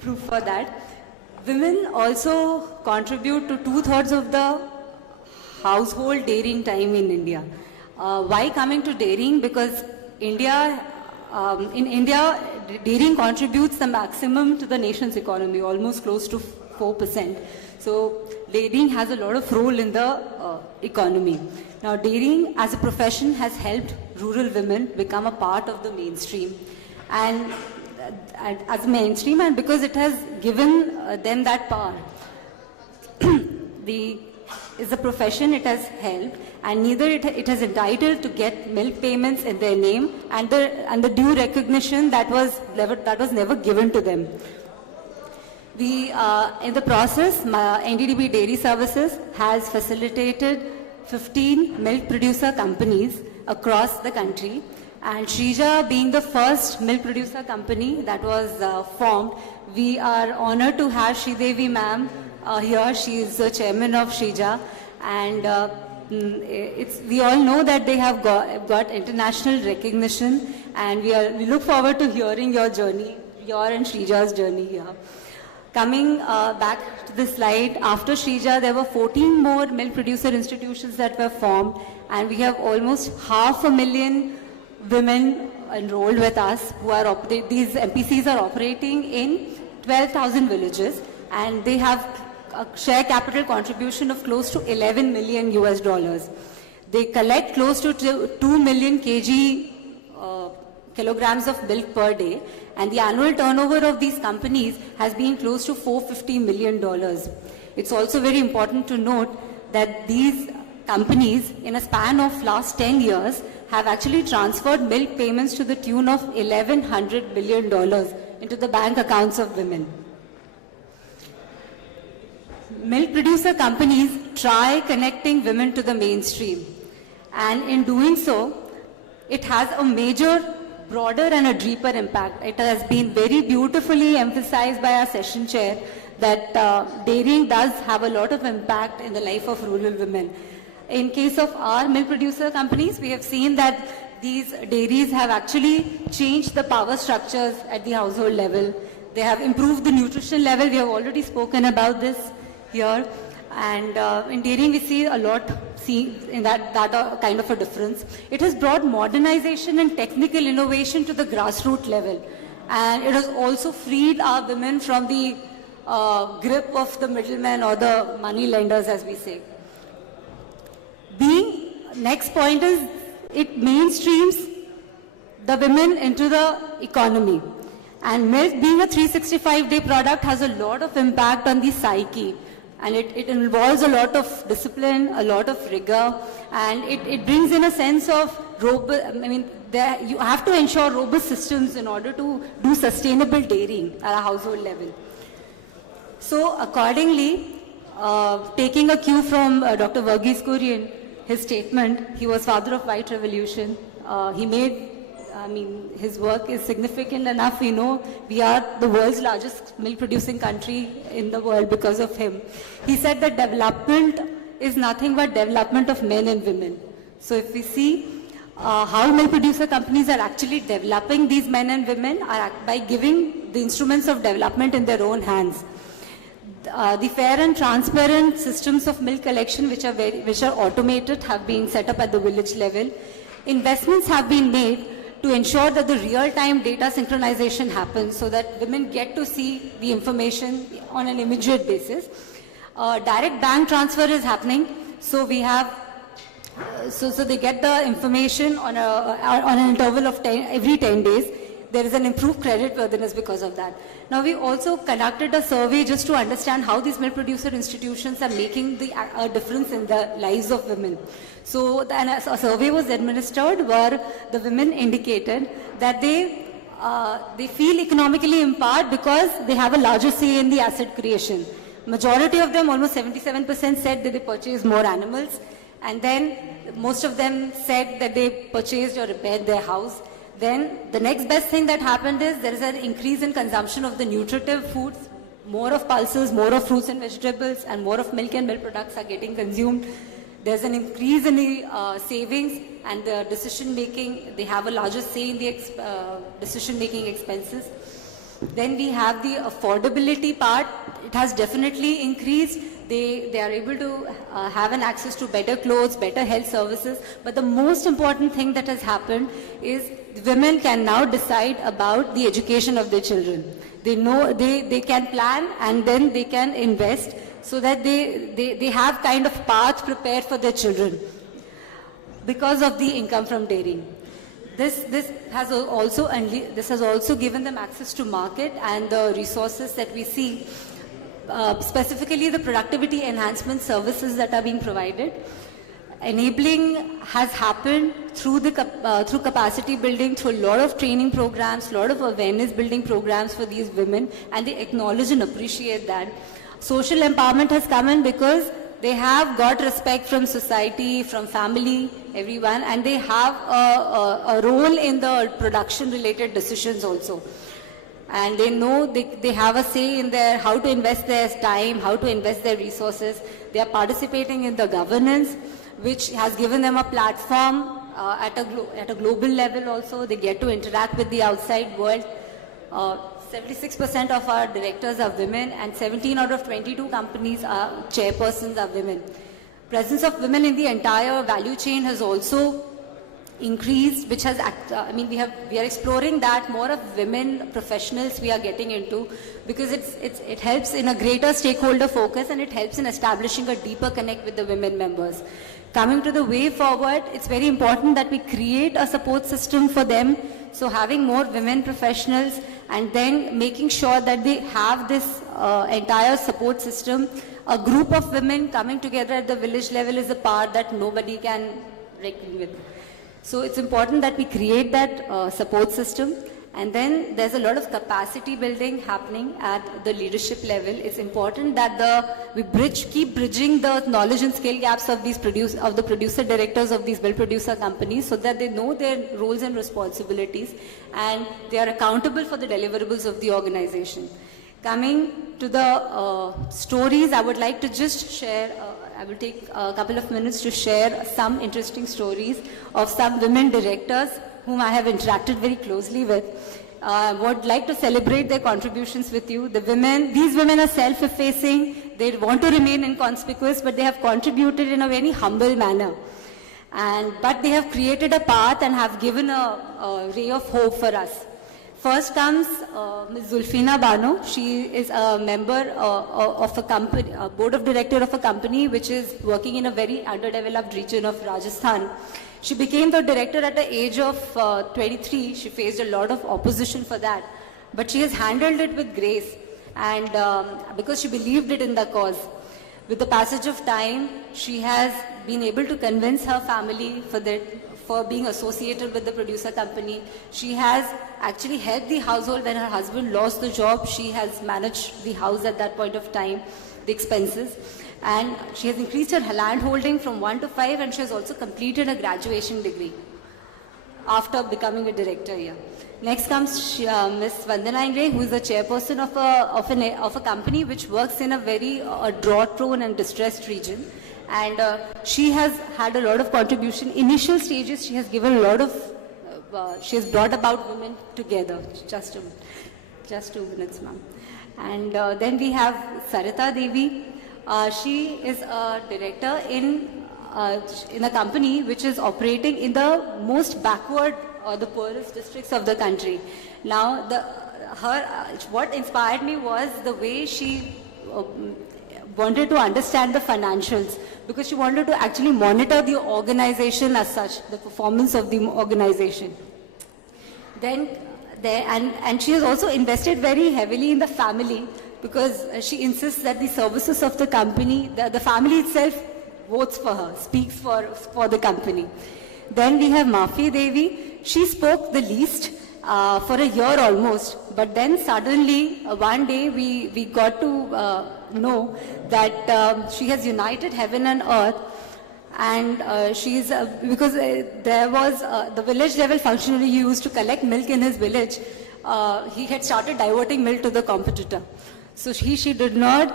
proof for that. Women also contribute to 2/3 of the household dairying time in India. Why coming to dairying? Because in India, dairying contributes the maximum to the nation's economy, almost close to 4%. So dairying has a lot of role in the economy. Now, dairying as a profession has helped rural women become a part of the mainstream, and as mainstream, and because it has given them that power. Is a profession it has helped, and neither it has entitled to get milk payments in their name and the due recognition that was never given to them. In the process, NDDB Dairy Services has facilitated 15 milk producer companies across the country, and Shrija being the first milk producer company that was formed, we are honored to have Sridevi ma'am here. She is the chairman of Shrija, and we all know that they have got international recognition, and we look forward to hearing your journey, your and Shrija's journey here. Coming back to the slide, after Shrija, there were 14 more milk producer institutions that were formed, and we have almost 500,000 women enrolled with us who are these MPCs are operating in 12,000 villages, and they have a share capital contribution of close to $11 million US. They collect close to 2 million kilograms of milk per day, and the annual turnover of these companies has been close to $450 million. It's also very important to note that these companies, in a span of last 10 years, have actually transferred milk payments to the tune of $1,100 billion into the bank accounts of women. Milk producer companies try connecting women to the mainstream, and in doing so, it has a major, broader and a deeper impact. It has been very beautifully emphasized by our session chair that dairying does have a lot of impact in the life of rural women. In case of our milk producer companies, we have seen that these dairies have actually changed the power structures at the household level. They have improved the nutrition level. We have already spoken about this here. And in dairying, we see a lot in that kind of a difference. It has brought modernization and technical innovation to the grassroots level. And it has also freed our women from the grip of the middlemen or the money lenders, as we say. Next point is, it mainstreams the women into the economy. And milk, being a 365-day product, has a lot of impact on the psyche. And it involves a lot of discipline, a lot of rigor, and it brings in a sense of you have to ensure robust systems in order to do sustainable dairying at a household level. So accordingly, taking a cue from Dr. Verghese Kurian, his statement, he was father of white revolution. His work is significant enough. We know we are the world's largest milk producing country in the world because of him. He said that development is nothing but development of men and women. So if we see how milk producer companies are actually developing these men and women are by giving the instruments of development in their own hands. The fair and transparent systems of milk collection, which are automated, have been set up at the village level. Investments have been made to ensure that the real-time data synchronization happens so that women get to see the information on an immediate basis. Direct bank transfer is happening, so we have, so they get the information on an interval of every 10 days. There is an improved credit worthiness because of that. Now, we also conducted a survey just to understand how these milk producer institutions are making a difference in the lives of women. So a survey was administered where the women indicated that they feel economically empowered because they have a larger say in the asset creation. Majority of them, almost 77%, said that they purchased more animals, and then most of them said that they purchased or repaired their house. Then the next best thing that happened is there is an increase in consumption of the nutritive foods, more of pulses, more of fruits and vegetables, and more of milk and milk products are getting consumed. There's an increase in the savings and the decision making. They have a larger say in the decision making expenses. Then we have the affordability part. It has definitely increased. They are able to have an access to better clothes, better health services. But the most important thing that has happened is women can now decide about the education of their children. They know they can plan and then they can invest so that they have kind of path prepared for their children because of the income from dairy. This has also given them access to market and the resources that we see, specifically the productivity enhancement services that are being provided. Enabling has happened through capacity building, through a lot of training programs, a lot of awareness building programs for these women, and they acknowledge and appreciate that. Social empowerment has come in because they have got respect from society, from family, everyone, and they have a role in the production related decisions also. And they know they have a say in how to invest their time, how to invest their resources. They are participating in the governance, which has given them a platform at a global level also. They get to interact with the outside world. 76% of our directors are women and 17 out of 22 companies are chairpersons are women. Presence of women in the entire value chain has also increased, which has, we are exploring that more of women professionals we are getting into because it helps in a greater stakeholder focus and it helps in establishing a deeper connect with the women members. Coming to the way forward, it's very important that we create a support system for them. So having more women professionals and then making sure that they have this entire support system. A group of women coming together at the village level is a part that nobody can reckon with. So it's important that we create that support system. And then there's a lot of capacity building happening at the leadership level. It's important that we keep bridging the knowledge and skill gaps of the producer directors of these milk producer companies so that they know their roles and responsibilities and they are accountable for the deliverables of the organization. Coming to the stories, I would like to just share, I will take a couple of minutes to share some interesting stories of some women directors whom I have interacted very closely with. I would like to celebrate their contributions with you. These women are self-effacing, they want to remain inconspicuous, but they have contributed in a very humble manner. But they have created a path and have given a ray of hope for us. First comes Ms. Zulfina Bano. She is a member of a company, a board of director of a company which is working in a very underdeveloped region of Rajasthan. She became the director at the age of 23. She faced a lot of opposition for that. But she has handled it with grace and because she believed it in the cause. With the passage of time, she has been able to convince her family for being associated with the producer company. She has actually helped the household when her husband lost the job. She has managed the house at that point of time, the expenses. And she has increased her land holding from 1 to 5 and she has also completed a graduation degree after becoming a director here. Next comes Ms. Vandana Ingre, who is the chairperson of a company which works in a very drought-prone and distressed region. And she has had a lot of contribution. Initial stages, she has given a lot of, she has brought about women together. Just 2 minutes, ma'am. And then we have Sarita Devi. She is a director in a company which is operating in the most backward or the poorest districts of the country. Now, what inspired me was the way she wanted to understand the financials because she wanted to actually monitor the organization as such, the performance of the organization. And she has also invested very heavily in the family because she insists that the services of the company, the family itself votes for her, speaks for the company. Then we have Mafi Devi. She spoke the least for a year almost, but then suddenly one day we got to know that she has united heaven and earth, and because there was the village level functionary who used to collect milk in his village. He had started diverting milk to the competitor. So she did not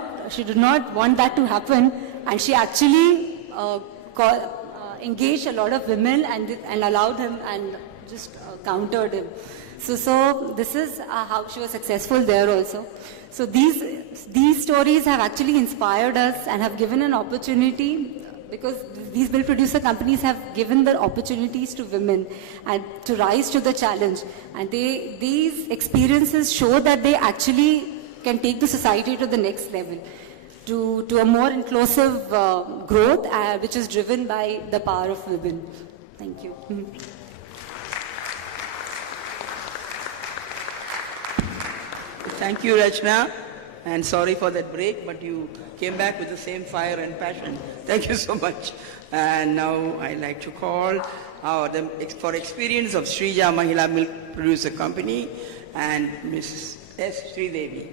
want that to happen, and she actually engaged a lot of women and allowed him and just countered him. So this is how she was successful there also. So these stories have actually inspired us and have given an opportunity, because these milk producer companies have given the opportunities to women and to rise to the challenge. And these experiences show that they actually can take the society to the next level, to a more inclusive growth, which is driven by the power of women. Thank you. Thank you, Rachna. And sorry for that break, but you came back with the same fire and passion. Thank you so much. And now I'd like to call for experience of Srija Mahila Milk Producer Company and Mrs. S. Sridevi.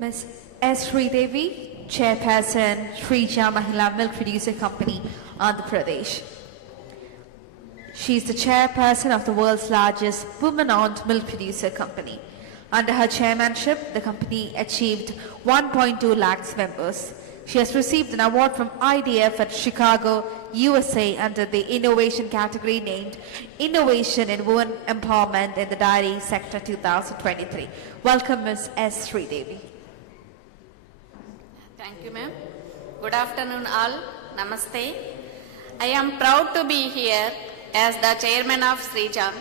Ms. S. Sridevi, Chairperson, Srija Mahila Milk Producer Company, Andhra Pradesh. She is the chairperson of the world's largest women-owned milk producer company. Under her chairmanship, the company achieved 1.2 lakhs members. She has received an award from IDF at Chicago, USA under the innovation category named Innovation in Women Empowerment in the Dairy Sector 2023. Welcome, Ms. S. Sridevi. Thank you, ma'am. Good afternoon, all. Namaste. I am proud to be here as the chairman of Srija,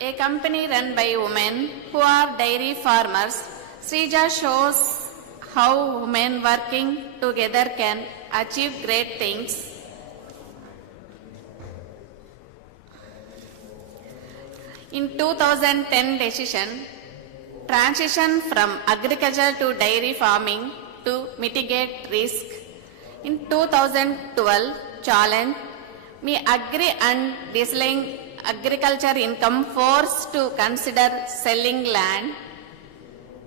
a company run by women who are dairy farmers. Srija shows how women working together can achieve great things. In 2010 decision, transition from agriculture to dairy farming to mitigate risk. In 2012 challenge, me agri and dieseling agriculture income forced to consider selling land.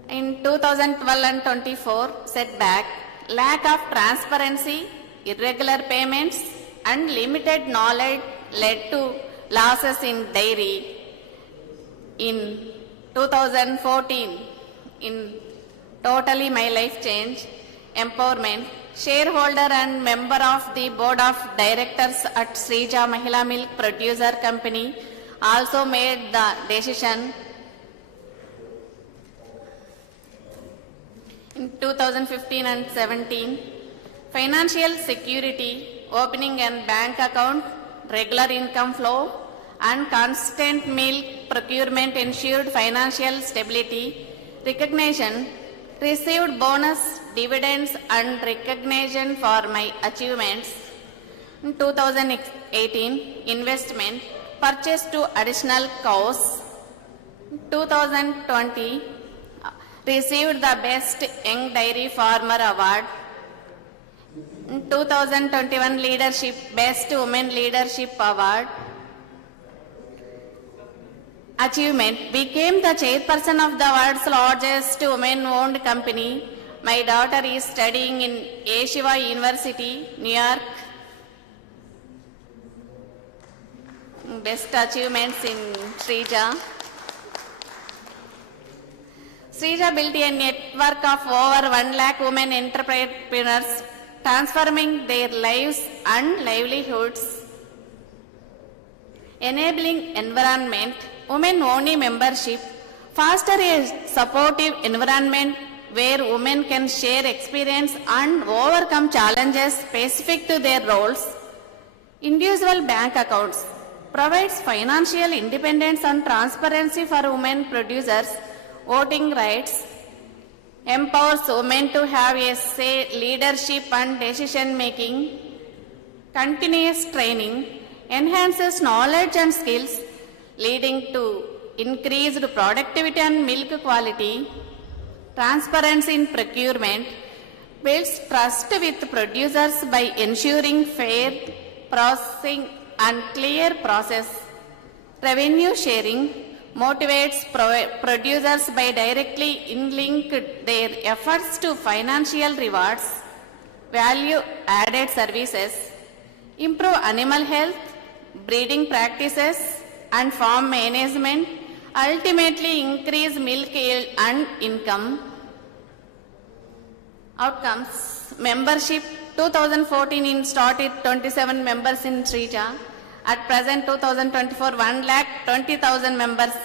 In 2012 and 24 setback, lack of transparency, irregular payments and limited knowledge led to losses in dairy. In 2014, in Totally My Life Change, Empowerment, shareholder and member of the board of directors at Srija Mahila Milk Producer Company, also made the decision in 2015 and 17. Financial security, opening and bank account, regular income flow and constant milk procurement ensured financial stability. Recognition, received bonus, dividends and recognition for my achievements. In 2018, investment, purchase 2 additional cows. In 2020, received the Best Young Dairy Farmer Award. In 2021, Leadership, Best Women Leadership Award. Achievement, became the chairperson of the world's largest women-owned company. My daughter is studying in Yeshiva University, New York. Best achievements in Srija. Srija built a network of over 1 lakh women entrepreneurs, transforming their lives and livelihoods. Enabling environment, women-only membership, foster a supportive environment where women can share experience and overcome challenges specific to their roles. Individual bank accounts, provides financial independence and transparency for women producers, voting rights, empowers women to have a say, leadership and decision making, continuous training, enhances knowledge and skills, leading to increased productivity and milk quality, transparency in procurement, builds trust with producers by ensuring fair processing and clear process, revenue sharing, motivates producers by directly link their efforts to financial rewards, value added services, improve animal health, breeding practices and farm management, ultimately increase milk yield and income. Outcomes, membership 2014 in started 27 members in Srija. At present 2024 1,20,000 members.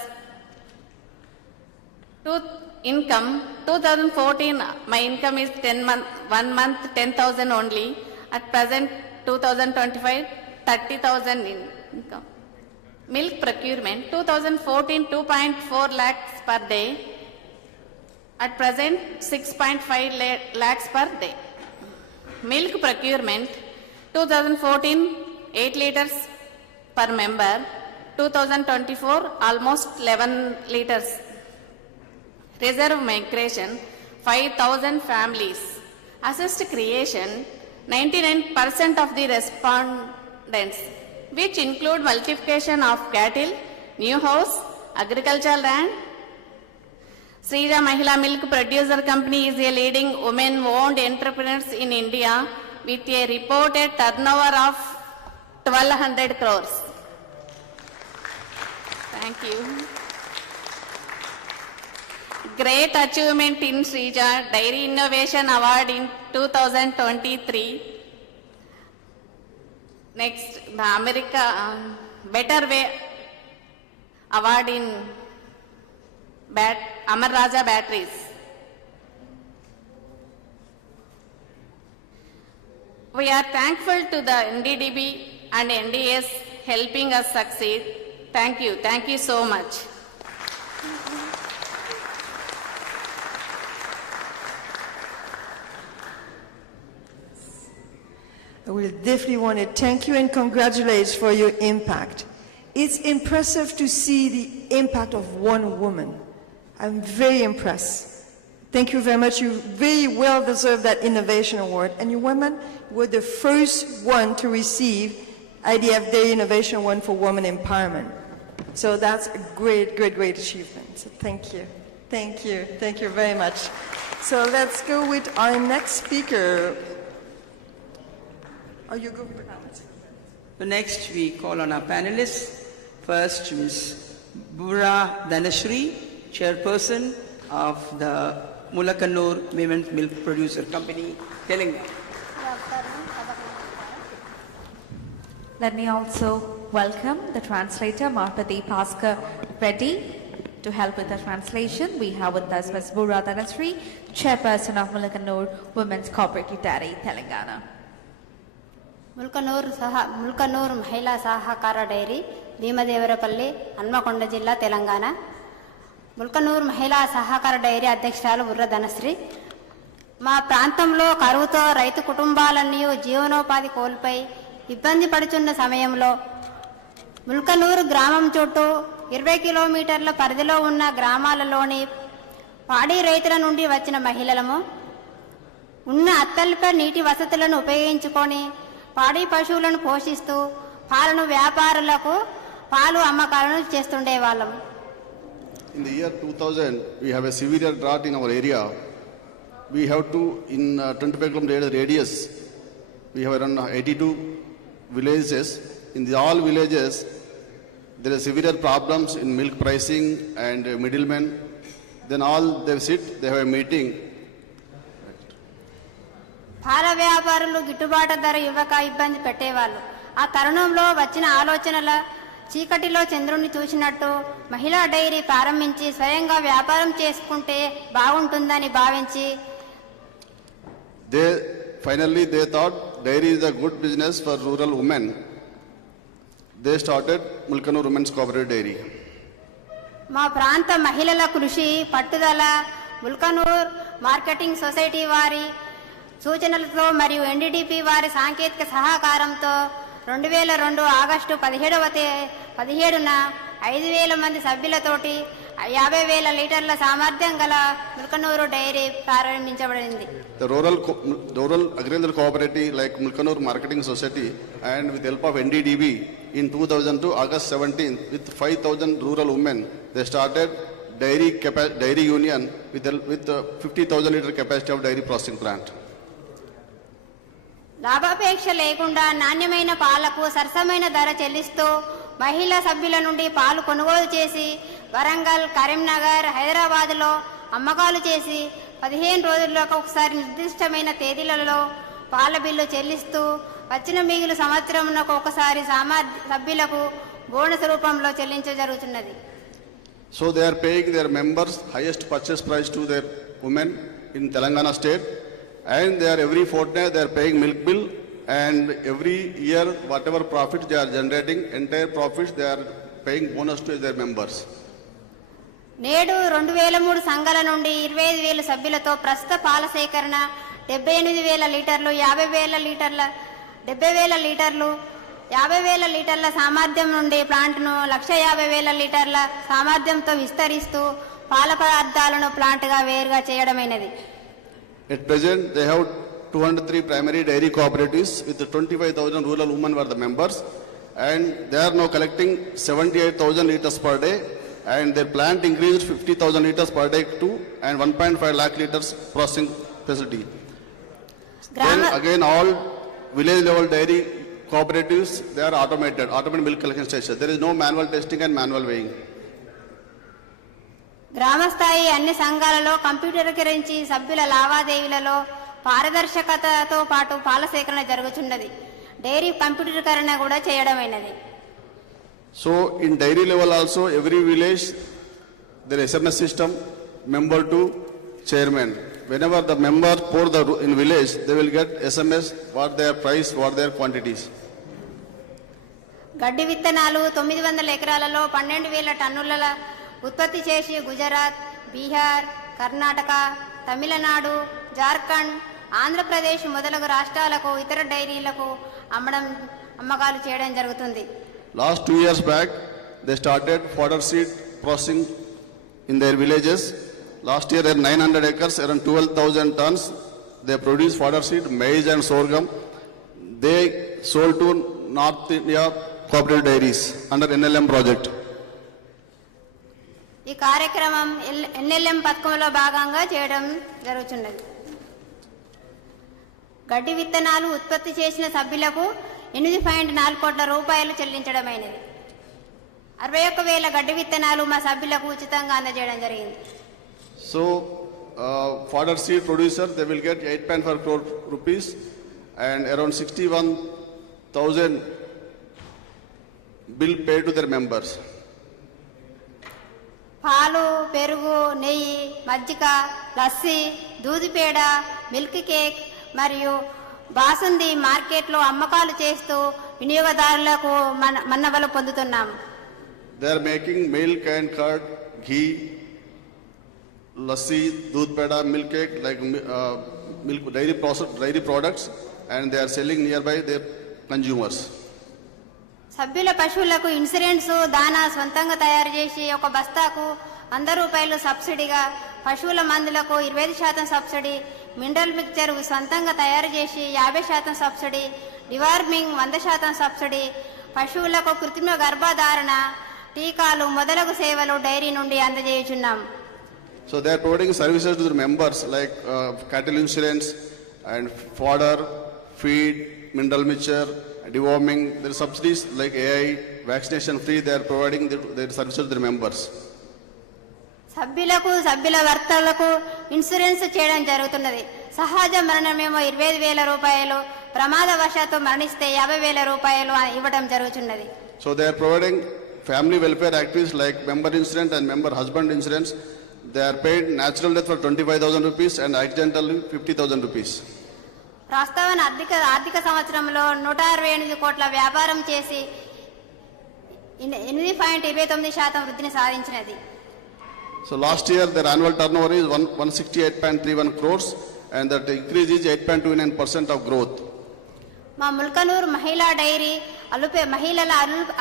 Income 2014 my income is 1 month 10,000 only. At present 2025 30,000 in income. Milk procurement 2014 2.4 lakhs per day. At present 6.5 lakhs per day. Milk procurement 2014 8 liters per member. 2024 almost 11 liters. Reserve migration 5,000 families. Assist creation 99% of the respondents, which include multiplication of cattle, new house, agricultural land. Srija Mahila Milk Producer Company is a leading women-owned entrepreneurs in India with a reported turnover of 1,200 crores. Thank you. Great achievement in Srija Dairy Innovation Award in 2023. Next, the America Better Way Award in Amar Raja Batteries. We are thankful to the NDDB and NDS helping us succeed. Thank you. Thank you so much. I will definitely want to thank you and congratulate for your impact. It's impressive to see the impact of one woman. I'm very impressed. Thank you very much. You very well deserve that innovation award. And you women were the first one to receive IDF Dairy Innovation Award for Women Empowerment. So that's a great, great, great achievement. So thank you. Thank you. Thank you very much. So let's go with our next speaker. Are you going to So next we call on our panelists. First, Ms. Bura Dhanashree, Chairperson of the Mulakannur Women's Milk Producer Company, Telangana. Let me also welcome the translator Marpati Bhaskar Reddy to help with the translation. We have with us Ms. Bura Dhanashree, Chairperson of Mulakannur Women's Cooperative Dairy, Telangana. ಮುಲ್ಕನೂರ್ ಮಹಿಳಾ ಸಹಕಾರ dairy ಭೀಮದೇವರಪಲ್ಲಿ Hanamkonda ಜಿಲ್ಲಾ ತೆಲಂಗಾಣ. ముల్కనూర్ మహిళా సహకార dairy అధ్యక్షురాలు బుర్ర ధనశ్రీ. మా ప్రాంతంలో కరువుతో రైతు కుటుంబాలన్నీ జీవనోపాధి కోల్పోయి ఇబ్బంది పడుతున్న సమయంలో ముల్కనూరు గ్రామం చుట్టూ 20 కిలోమీటర్ల పరిధిలో ఉన్న గ్రామాలలోని పాడి రైతుల నుండి వచ్చిన మహిళలము ఉన్న అత్యల్ప నీటి వసతులను ఉపయోగించుకొని పాడి పశువులను పోషిస్తూ పాలను వ్యాపారులకు పాలు అమ్మకాలను చేస్తుండేవాళ్ళం. In the year 2000, we have a severe drought in our area. We have to, in 25 km radius, we have around 82 villages. In all villages, there are severe problems in milk pricing and middlemen. Then all they sit, they have a meeting. పాల వ్యాపారులు గిట్టుబాటు ధర ఇవ్వక ఇబ్బంది పెట్టేవాళ్ళు. ఆ తరుణంలో వచ్చిన ఆలోచనల చీకటిలో చంద్రుణ్ణి చూసినట్టు మహిళా డైరీ ప్రారంభించి స్వయంగా వ్యాపారం చేసుకుంటే బాగుంటుందని భావించి Finally they thought dairy is a good business for rural women. They started Mulkanoor Women's Cooperative Dairy. మా ప్రాంత మహిళల కృషి పట్టుదల ముల్కనూర్ మార్కెటింగ్ సొసైటీ వారి సూచనలతో మరియు ఎన్డీడీపీ వారి సాంకేతిక సహకారంతో 2002 ఆగస్టు 17న 5,000 మంది సభ్యులతోటి 50,000 లీటర్ల సామర్థ్యం గల ముల్కనూరు డైరీ ప్రారంభించబడింది. The rural agricultural cooperative like Mulkanoor Marketing Society and with help of NDDB in 2002 August 17th with 5,000 rural women they started dairy union with 50,000 liter capacity of dairy processing plant. లాభాపేక్ష లేకుండా నాణ్యమైన పాలకు సరసమైన ధర చెల్లిస్తూ మహిళా సభ్యుల నుండి పాలు కొనుగోలు చేసి వరంగల్, కరీంనగర్, హైదరాబాద్లో అమ్మకాలు చేసి 15 రోజుల్లోకి ఒకసారి నిర్దిష్టమైన తేదీలలో పాల బిల్లు చెల్లిస్తూ వచ్చిన మిగులు సంవత్సరంకు ఒకసారి సభ్యులకు బోనస్ రూపంలో చెల్లించ జరుగుతున్నది. So they are paying their members highest purchase price to their women in Telangana state, and they are every fortnight they are paying milk bill, and every year whatever profit they are generating, entire profits they are paying bonus to their members. నేడు 2003 సంఘాల నుండి 25,000 సభ్యులతో ప్రస్తుత పాల సేకరణ 78,000 లీటర్లు, 50,000 లీటర్ల 70,000 లీటర్లు, 50,000 లీటర్ల సామర్థ్యం నుండి ప్లాంట్ను 150,000 లీటర్ల సామర్థ్యంతో విస్తరిస్తూ పాల పదార్థాలను ప్లాంట్గా వేరుగా చేయడమైనది. At present they have 203 primary dairy cooperatives with 25,000 rural women were the members, and they are now collecting 78,000 liters per day, and their plant increased 50,000 liters per day too, and 1.5 lakh liters processing facility. Then again all village level dairy cooperatives, they are automated milk collection stations. There is no manual testing and manual weighing. గ్రామ స్థాయి అన్ని సంఘాలలో కంప్యూటరీకరించి సభ్యుల లావాదేవీలలో పారదర్శకతతో పాటు పాల సేకరణ జరుగుతున్నది. డైరీ కంప్యూటరీకరణ కూడా చేయడమైనది. So in dairy level also every village there is SMS system, member to chairman. Whenever the member pour in village, they will get SMS what their price, what their quantities. గడ్డి విత్తనాలు 900 ఎకరాలలో 12,000 టన్నుల ఉత్పత్తి చేసి గుజరాత్, బీహార్, కర్ణాటక, తమిళనాడు, జార్ఖండ్, ఆంధ్రప్రదేశ్ మొదలగు రాష్ట్రాలకు ఇతర డైరీలకు అమ్మకాలు చేయడం జరుగుతుంది. Last 2 years back, they started fodder seed processing in their villages. Last year, at 900 acres, around 12,000 tons, they produced fodder seed, maize and sorghum. They sold to North India cooperative dairies under NLM project. ఈ కార్యక్రమం NLM పథకంలో భాగంగా చేయడం జరుగుతున్నది. గడ్డి విత్తనాలు ఉత్పత్తి చేసిన సభ్యులకు 8.4 కోట్ల రూపాయలు చెల్లించడమైనది. 61,000 గడ్డి విత్తనాలు మా సభ్యులకు ఉచితంగా అందజేయడం జరిగింది. So, fodder seed producer, they will get 8.4 crore rupees and around 61,000 bill paid to their members. పాలు, పెరుగు, నెయ్యి, మజ్జిగ, లస్సీ, దూదిపేడ, మిల్క్ కేక్ మరియు బాసుంది మార్కెట్లో అమ్మకాలు చేస్తూ వినియోగదారులకు మన్నవలు పొందుతున్నాము. They are making milk and curd, ghee, lassi, doodh peda, milk cake, like milk dairy processed dairy products, and they are selling nearby their consumers. సభ్యుల పశువులకు ఇన్సూరెన్స్ దానా సొంతంగా తయారు చేసి ఒక బస్తాకు 100 రూపాయలు సబ్సిడీగా, పశువుల మందులకు 25% సబ్సిడీ, మినరల్ మిక్చర్ సొంతంగా తయారు చేసి 50% సబ్సిడీ, డివార్మింగ్ 100% సబ్సిడీ, పశువులకు కృత్రిమ గర్భధారణ, టీకాలు మొదలగు సేవలు డైరీ నుండి అందజేయుచున్నాం. So they are providing services to their members like cattle insurance and fodder, feed, mineral mixture, deworming. There are subsidies like AI, vaccination free. They are providing their services to their members. సభ్యులకు సభ్యుల భర్తలకు insurance చేయడం జరుగుతున్నది. సహజ మరణమేమో 25,000 రూపాయలు, ప్రమాదవశాత్తు మరణిస్తే 50,000 రూపాయలు ఇవ్వడం జరుగుతున్నది. So they are providing family welfare activities like member insurance and member husband insurance. They are paid natural death for 25,000 rupees and accidentally 50,000 rupees. ప్రస్తావన ఆర్థిక సంవత్సరంలో 168 కోట్ల వ్యాపారం చేసి 8.29% వృద్ధిని సాధించినది. So last year their annual turnover is 168.31 crores and that increase is 8.29% of growth. మా ముల్కనూరు మహిళా dairy మహిళల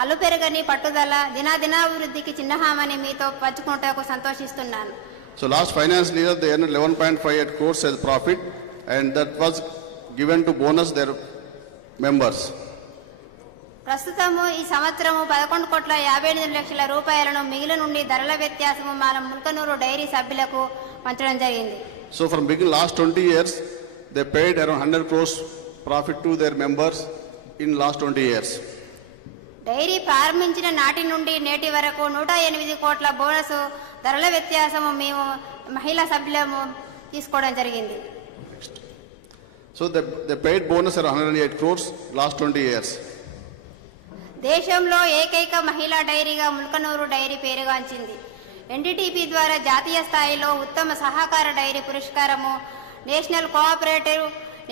అలుపెరగని పట్టుదల దినాభివృద్ధికి చిహ్నమని మీతో పంచుకుంటూ సంతోషిస్తున్నాను. So last financial year they earned 11.58 crores as profit and that was given to bonus their members. ప్రస్తుతము ఈ సంవత్సరము 11,58,00,000 రూపాయలను మిగిలిన నుండి ధరల వ్యత్యాసము మన ముల్కనూరు డైరీ సభ్యులకు పంచడం జరిగింది. So from beginning last 20 years they paid around 100 crores profit to their members in last 20 years. Dairy ప్రారంభించిన నాటి నుండి నేటి వరకు 108 కోట్ల బోనస్ ధరల వ్యత్యాసము మేము మహిళా సభ్యులము తీసుకోవడం జరిగింది. So they paid bonus around 108 crores last 20 years. దేశంలో ఏకైక మహిళా డైరీగా ముల్కనూరు డైరీ పేరుగాంచింది. ఎన్డీటీపీ ద్వారా జాతీయ స్థాయిలో ఉత్తమ సహకార డైరీ పురస్కారము, నేషనల్ కోఆపరేటివ్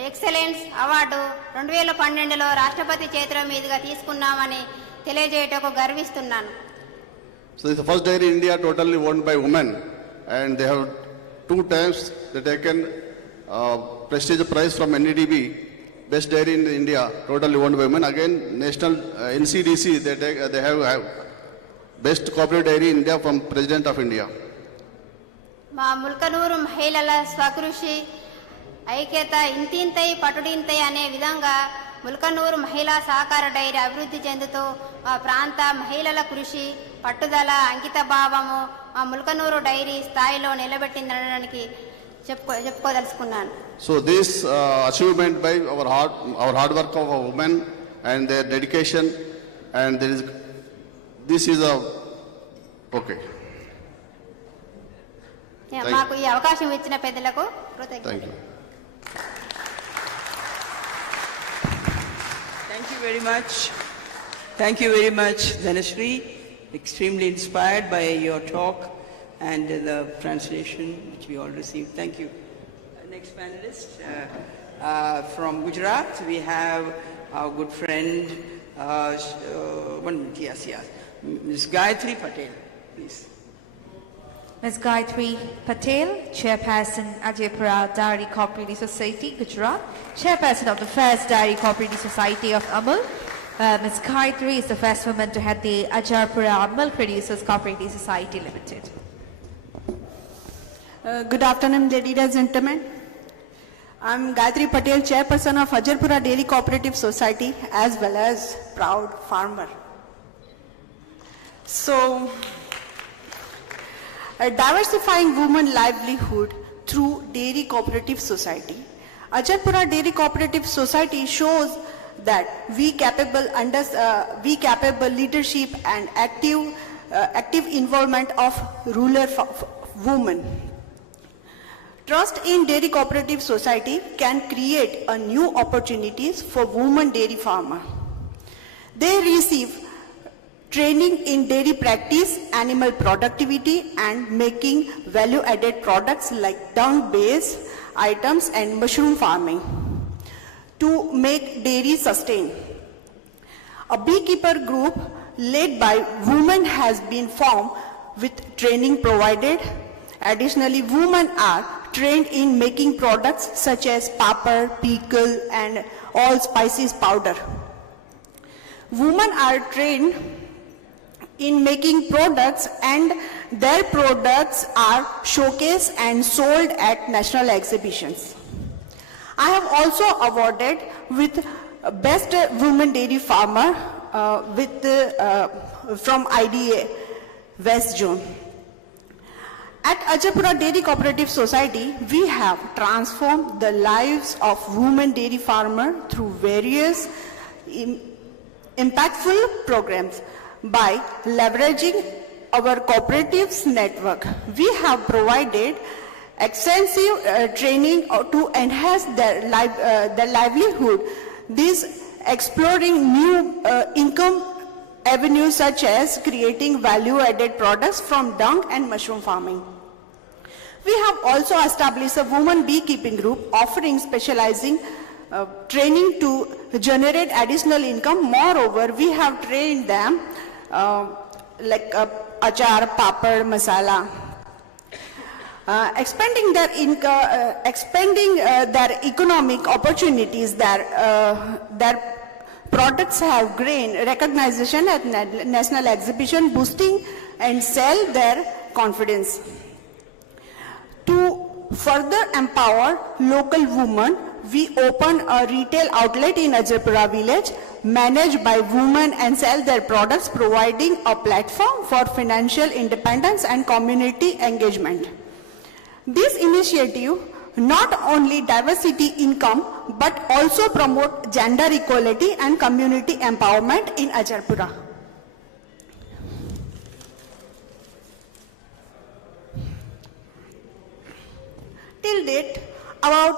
ఎక్సలెన్స్ అవార్డు 2012లో రాష్ట్రపతి చేతుల మీదుగా తీసుకున్నామని తెలియజేయటకు గర్విస్తున్నాను. So this is the first dairy in India totally owned by women, and they have 2 times they taken prestigious prize from NDDB, best dairy in India, totally owned by women. Again, national NCDC they have best cooperative dairy in India from President of India. మా ముల్కనూరు మహిళల స్వకృషి, ఐక్యత ఇంతింతై పటుడింతై అనే విధంగా ముల్కనూరు మహిళా సహకార dairy అభివృద్ధి చెందుతూ మా ప్రాంత మహిళల కృషి, పట్టుదల, అంకిత భావము మా ముల్కనూరు డైరీ స్థాయిలో నిలబెట్టిందనడానికి చెప్పుకోదలుచుకున్నాను. So this achievement by our hard work of our women and their dedication, and this is a okay. మాకు ఈ అవకాశం ఇచ్చిన పెద్దలకు కృతజ్ఞతలు. Thank you. Thank you very much. Thank you very much, Dhanashree. Extremely inspired by your talk and the translation which we all received. Thank you. Next panelist from Gujarat, we have our good friend, Ms. Gayatri Patel, please. Ms. Gayatri Patel, Chairperson, Ajaypura Dairy Cooperative Society, Gujarat, Chairperson of the First Dairy Cooperative Society of Amul. Ms. Gayatri is the first woman to head the Ajaypura Milk Producers Cooperative Society Limited. Good afternoon, ladies and gentlemen. I'm Gayatri Patel, Chairperson of Ajaypura Dairy Cooperative Society, as well as proud farmer. So, diversifying women livelihood through Dairy Cooperative Society. Ajaypura Dairy Cooperative Society shows that we capable leadership and active involvement of rural women. Trust in Dairy Cooperative Society can create a new opportunities for women dairy farmer. They receive training in dairy practice, animal productivity, and making value-added products like dung-based items and mushroom farming to make dairy sustain. A beekeeper group led by women has been formed with training provided. Additionally, women are trained in making products such as papad, pickle, and all spices powder. Women are trained in making products, and their products are showcased and sold at national exhibitions. I have also awarded with Best Women Dairy Farmer from IDA West Zone. At Ajaypura Dairy Cooperative Society, we have transformed the lives of women dairy farmers through various impactful programs. By leveraging our cooperatives network, we have provided extensive training to enhance their livelihood. This exploring new income avenues such as creating value-added products from dung and mushroom farming. We have also established a women beekeeping group offering specializing training to generate additional income. Moreover, we have trained them like achar, papad, masala. Expanding their economic opportunities, their products have gained recognition at national exhibition, boosting and sell their confidence. To further empower local women, we opened a retail outlet in Ajaypura village, managed by women and sell their products, providing a platform for financial independence and community engagement. This initiative not only diversity income, but also promote gender equality and community empowerment in Ajaypura. Till date, about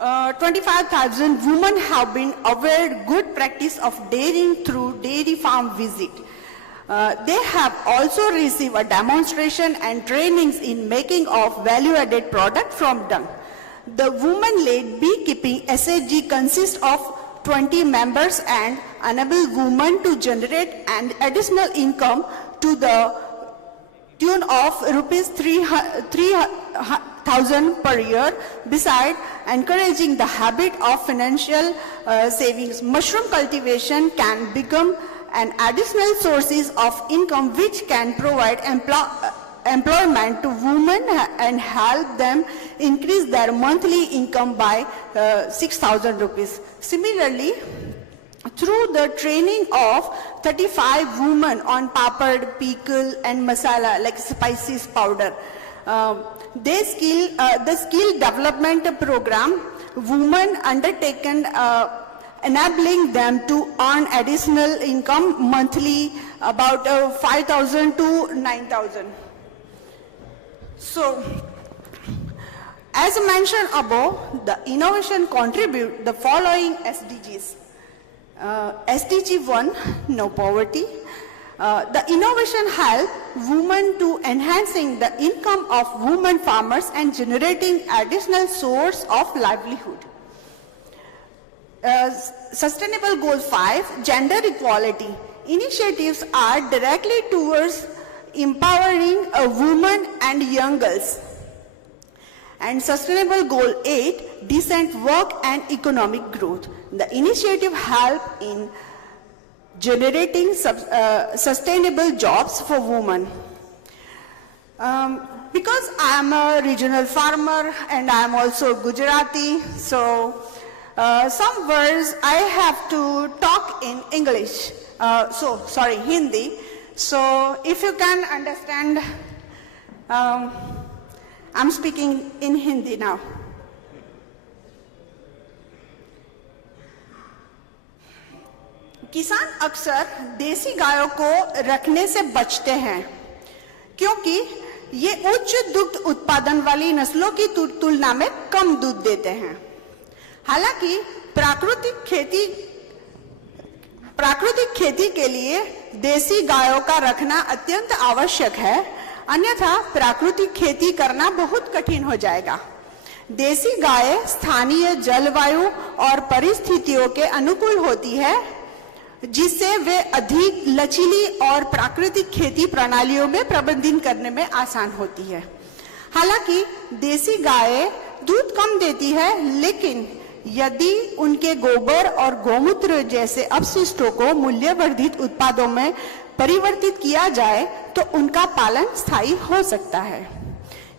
25,000 women have been awarded good practice of dairying through dairy farm visit. They have also received a demonstration and trainings in making of value-added product from dung. The women-led beekeeping SHG consists of 20 members and enable women to generate an additional income to the tune of rupees 3,000 per year, beside encouraging the habit of financial savings. Mushroom cultivation can become an additional sources of income which can provide employment to women and help them increase their monthly income by 6,000 rupees. Similarly, through the training of 35 women on papad, pickle and masala like spices powder, the skill development program women undertaken enabling them to earn additional income monthly about 5,000 to 9,000. So, as mentioned above, the innovation contribute the following SDGs. SDG 1, no poverty. The innovation help women to enhancing the income of women farmers and generating additional source of livelihood. Sustainable Goal 5, gender equality. Initiatives are directly towards empowering a woman and young girls. And Sustainable Goal 8, decent work and economic growth. The initiative help in generating sustainable jobs for women. Because I am a regional farmer and I am also Gujarati, so some words I have to talk in English. Hindi. So if you can understand, I'm speaking in Hindi now. किसान अक्सर देसी गायों को रखने से बचते हैं क्योंकि ये उच्च दुग्ध उत्पादन वाली नस्लों की तुलना में कम दूध देते हैं। हालांकि प्राकृतिक खेती के लिए देसी गायों का रखना अत्यंत आवश्यक है, अन्यथा प्राकृतिक खेती करना बहुत कठिन हो जाएगा। देसी गाय स्थानीय जलवायु और परिस्थितियों के अनुकूल होती है, जिससे वे अधिक लचीली और प्राकृतिक खेती प्रणालियों में प्रबंधन करने में आसान होती है। हालांकि देसी गाय दूध कम देती है, लेकिन यदि उनके गोबर और गोमूत्र जैसे अपशिष्टों को मूल्यवर्धित उत्पादों में परिवर्तित किया जाए तो उनका पालन स्थायी हो सकता है।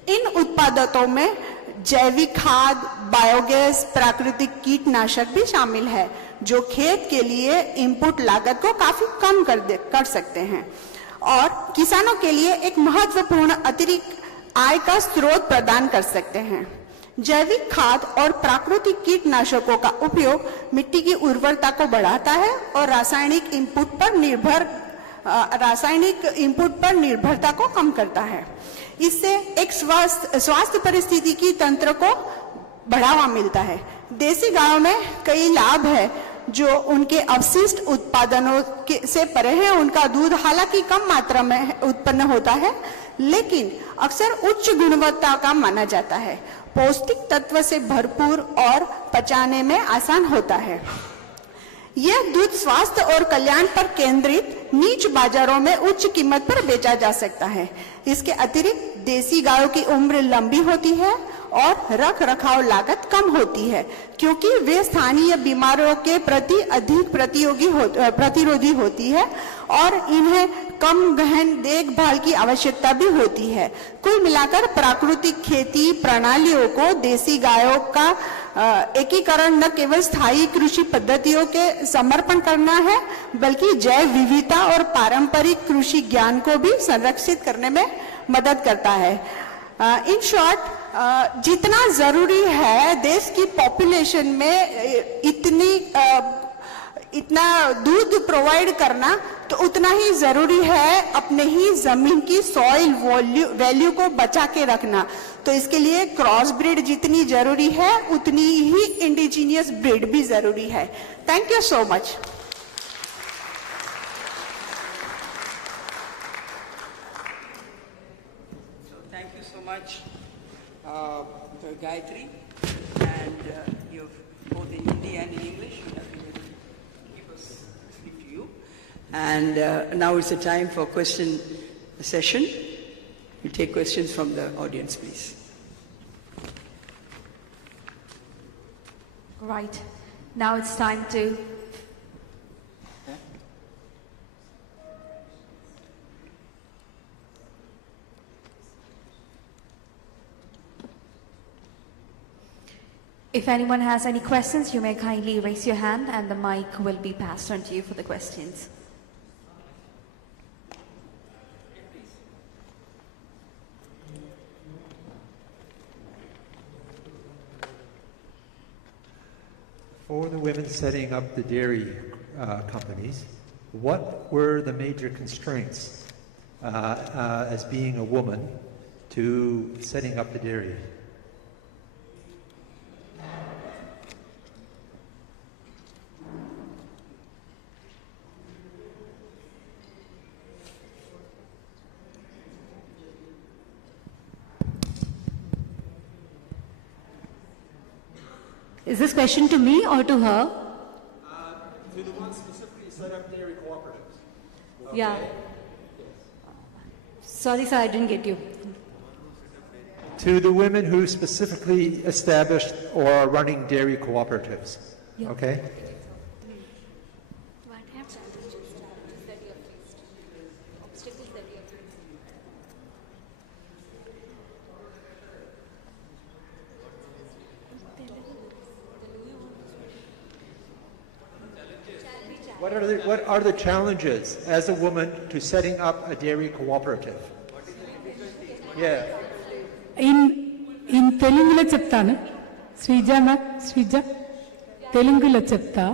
इन उत्पादों में जैविक खाद, बायोगैस, प्राकृतिक कीटनाशक भी शामिल है, जो खेत के लिए इनपुट लागत को काफी कम कर सकते हैं और किसानों के लिए एक महत्वपूर्ण अतिरिक्त आय का स्रोत प्रदान कर सकते हैं। जैविक खाद और प्राकृतिक कीटनाशकों का उपयोग मिट्टी की उर्वरता को बढ़ाता है और रासायनिक इनपुट पर निर्भरता को कम करता है। इससे एक स्वास्थ्य परिस्थिति की तंत्र को बढ़ावा मिलता है। देसी गायों में कई लाभ है जो उनके अवशिष्ट उत्पादनों से परे है। उनका दूध हालांकि कम मात्रा में उत्पन्न होता है, लेकिन अक्सर उच्च गुणवत्ता का माना जाता है, पौष्टिक तत्व से भरपूर और पचाने में आसान होता है। यह दूध स्वास्थ्य और कल्याण पर केंद्रित नीच बाजारों में उच्च कीमत पर बेचा जा सकता है। इसके अतिरिक्त देसी गायों की उम्र लंबी होती है और रख रखाव लागत कम होती है, क्योंकि वे स्थानीय बीमारियों के प्रति अधिक प्रतिरोधी होती है और इन्हें कम गहन देखभाल की आवश्यकता भी होती है। कुल मिलाकर प्राकृतिक खेती प्रणालियों को देसी गायों का एकीकरण न केवल स्थायी कृषि पद्धतियों के समर्पण करना है, बल्कि जैव विविधता और पारंपरिक कृषि ज्ञान को भी संरक्षित करने में मदद करता है। इन शॉर्ट, जितना जरूरी है देश की पॉपुलेशन में इतना दूध प्रोवाइड करना, तो उतना ही जरूरी है अपने ही जमीन की सॉइल वैल्यू को बचा के रखना। तो इसके लिए क्रॉस ब्रीड जितनी जरूरी है उतनी ही इंडिजिनियस ब्रीड भी जरूरी है। Thank you so much. Thank you so much, Gayatri, and you've both in Hindi and in English. You have to give us speak to you. And now is the time for question session. We take questions from the audience, please. Right. Now it's time to... If anyone has any questions, you may kindly raise your hand and the mic will be passed on to you for the questions. For the women setting up the dairy companies, what were the major constraints as being a woman to setting up the dairy? Is this question to me or to her? To the ones specifically set up dairy cooperatives. Okay. Yeah. Sorry, sir, I didn't get you. To the women who specifically established or are running dairy cooperatives. Yeah. Okay? What are the challenges as a woman to setting up a dairy cooperative? Yeah. In Telugulo చెప్తాను శ్రీజ తెలుగులో చెప్తా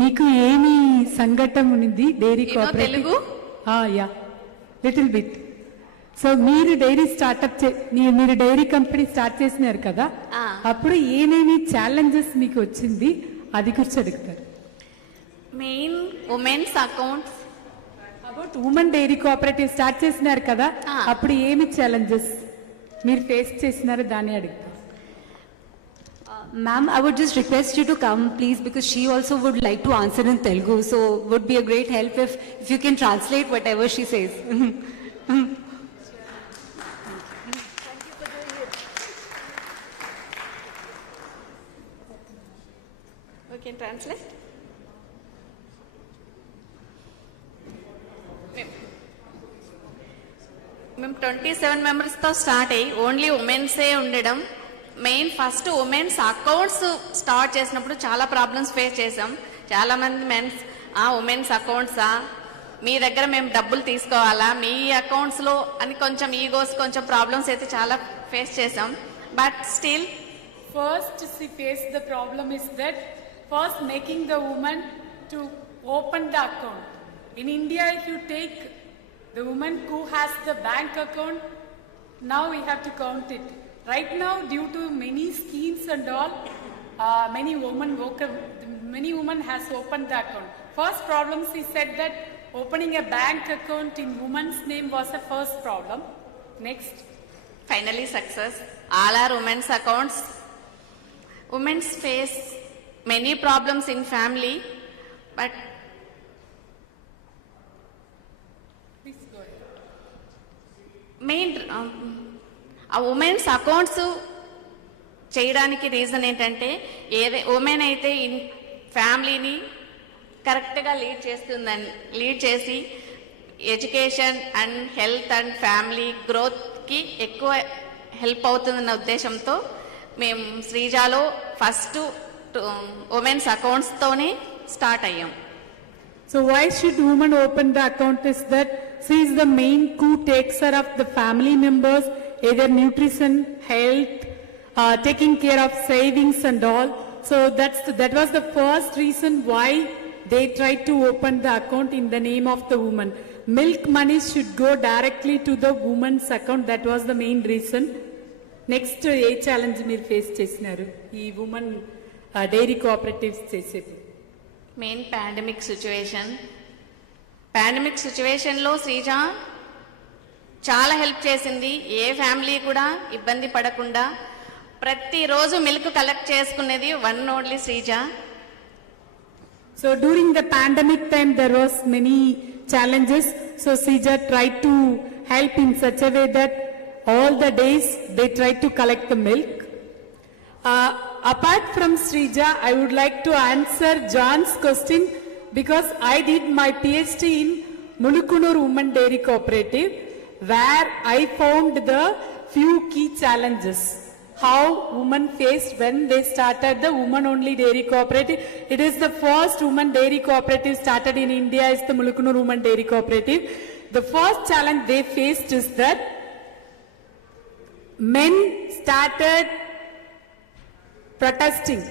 మీకు ఏమి సంఘటన ఉంది dairy cooperative yeah little bit so మీరు dairy startup మీరు dairy company start చేసినారు కదా అప్పుడు ఏమేమి ఛాలెంజెస్ మీకు వచ్చింది అది గురించి అడుగుతారు main women's accounts about women dairy cooperative start చేసినారు కదా అప్పుడు ఏమి ఛాలెంజెస్ మీరు ఫేస్ చేసినారు దాన్ని అడుగుతారు Ma'am, I would just request you to come, please, because she also would like to answer in Telugu. So, would be a great help if you can translate whatever she says. We can translate. మేము 27 మెంబర్స్తో start అయ్యి only ఉమెన్సే ఉండడం main first women's accounts start చేసినప్పుడు చాలా problems face చేసాం. చాలా మంది men's women's అకౌంట్సా మీ దగ్గర మేము డబ్బులు తీసుకోవాలా మీ అకౌంట్స్లో అని కొంచెం ఈగోస్ కొంచెం ప్రాబ్లమ్స్ అయితే చాలా ఫేస్ చేసాం. But still first she faced the problem is that first making the woman to open the account. In India, if you take the woman who has the bank account, now we have to count it. Right now, due to many schemes and all, many women has opened the account. First problem, she said that opening a bank account in woman's name was the first problem. Next. Finally, success. All are women's accounts. Women face many problems in family, but main ఆ women's accounts చేయడానికి reason ఏంటంటే women అయితే ఫ్యామిలీని కరెక్ట్గా lead చేసి education and health and family గ్రోత్కి ఎక్కువ help అవుతుందన్న ఉద్దేశంతో మేము శ్రీజాలో ఫస్ట్ ఉమెన్స్ అకౌంట్స్తోనే స్టార్ట్ అయ్యాం. So why should women open the account is that she is the main takes care of the family members, either nutrition, health, taking care of savings and all. So that was the first reason why they tried to open the account in the name of the woman. Milk money should go directly to the woman's account. That was the main reason. Next, A challenge మీరు face చేసినారు ఈ women dairy cooperatives చేసేది? Main pandemic సిచ్యువేషన్లో శ్రీజ చాలా help చేసింది. ఏ family కూడా ఇబ్బంది పడకుండా ప్రతిరోజు మిల్క్ కలెక్ట్ చేసుకునేది one only Sreeja. So during the pandemic time there was many challenges. So Srija tried to help in such a way that all the days they tried to collect the milk. Apart from Srija, I would like to answer John's question because I did my PhD in Mulukunur Women Dairy Cooperative, where I found the few key challenges. How women faced when they started the women-only dairy cooperative. It is the first women dairy cooperative started in India is the Mulukunur Women Dairy Cooperative. The first challenge they faced is that men started protesting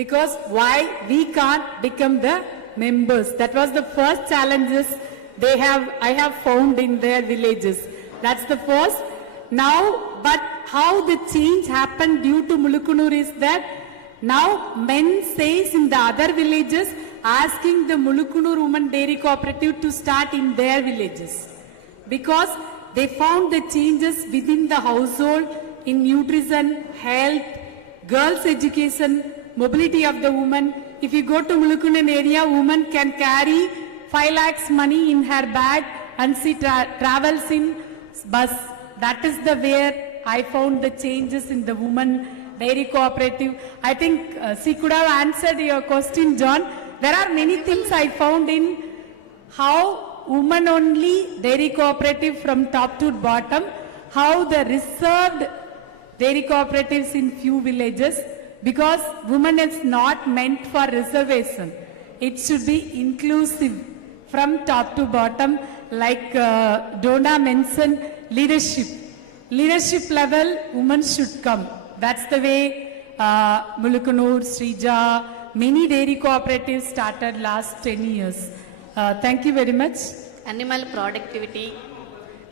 because why we can't become the members. That was the first challenges I have found in their villages. That's the first. Now, but how the change happened due to Mulukunur is that now men says in the other villages asking the Mulukunur Women Dairy Cooperative to start in their villages because they found the changes within the household in nutrition, health, girls' education, mobility of the woman. If you go to Mulukunur area, woman can carry 5 lakhs money in her bag and she travels in bus. That is the where I found the changes in the women dairy cooperative. I think she could have answered your question, John. There are many things I found in how women only dairy cooperative from top to bottom, how the reserved dairy cooperatives in few villages, because women is not meant for reservation. It should be inclusive from top to bottom, like Donna mentioned, leadership level women should come. That's the way Mulukunur, Srija, many dairy cooperatives started last 10 years. Thank you very much. Animal productivity.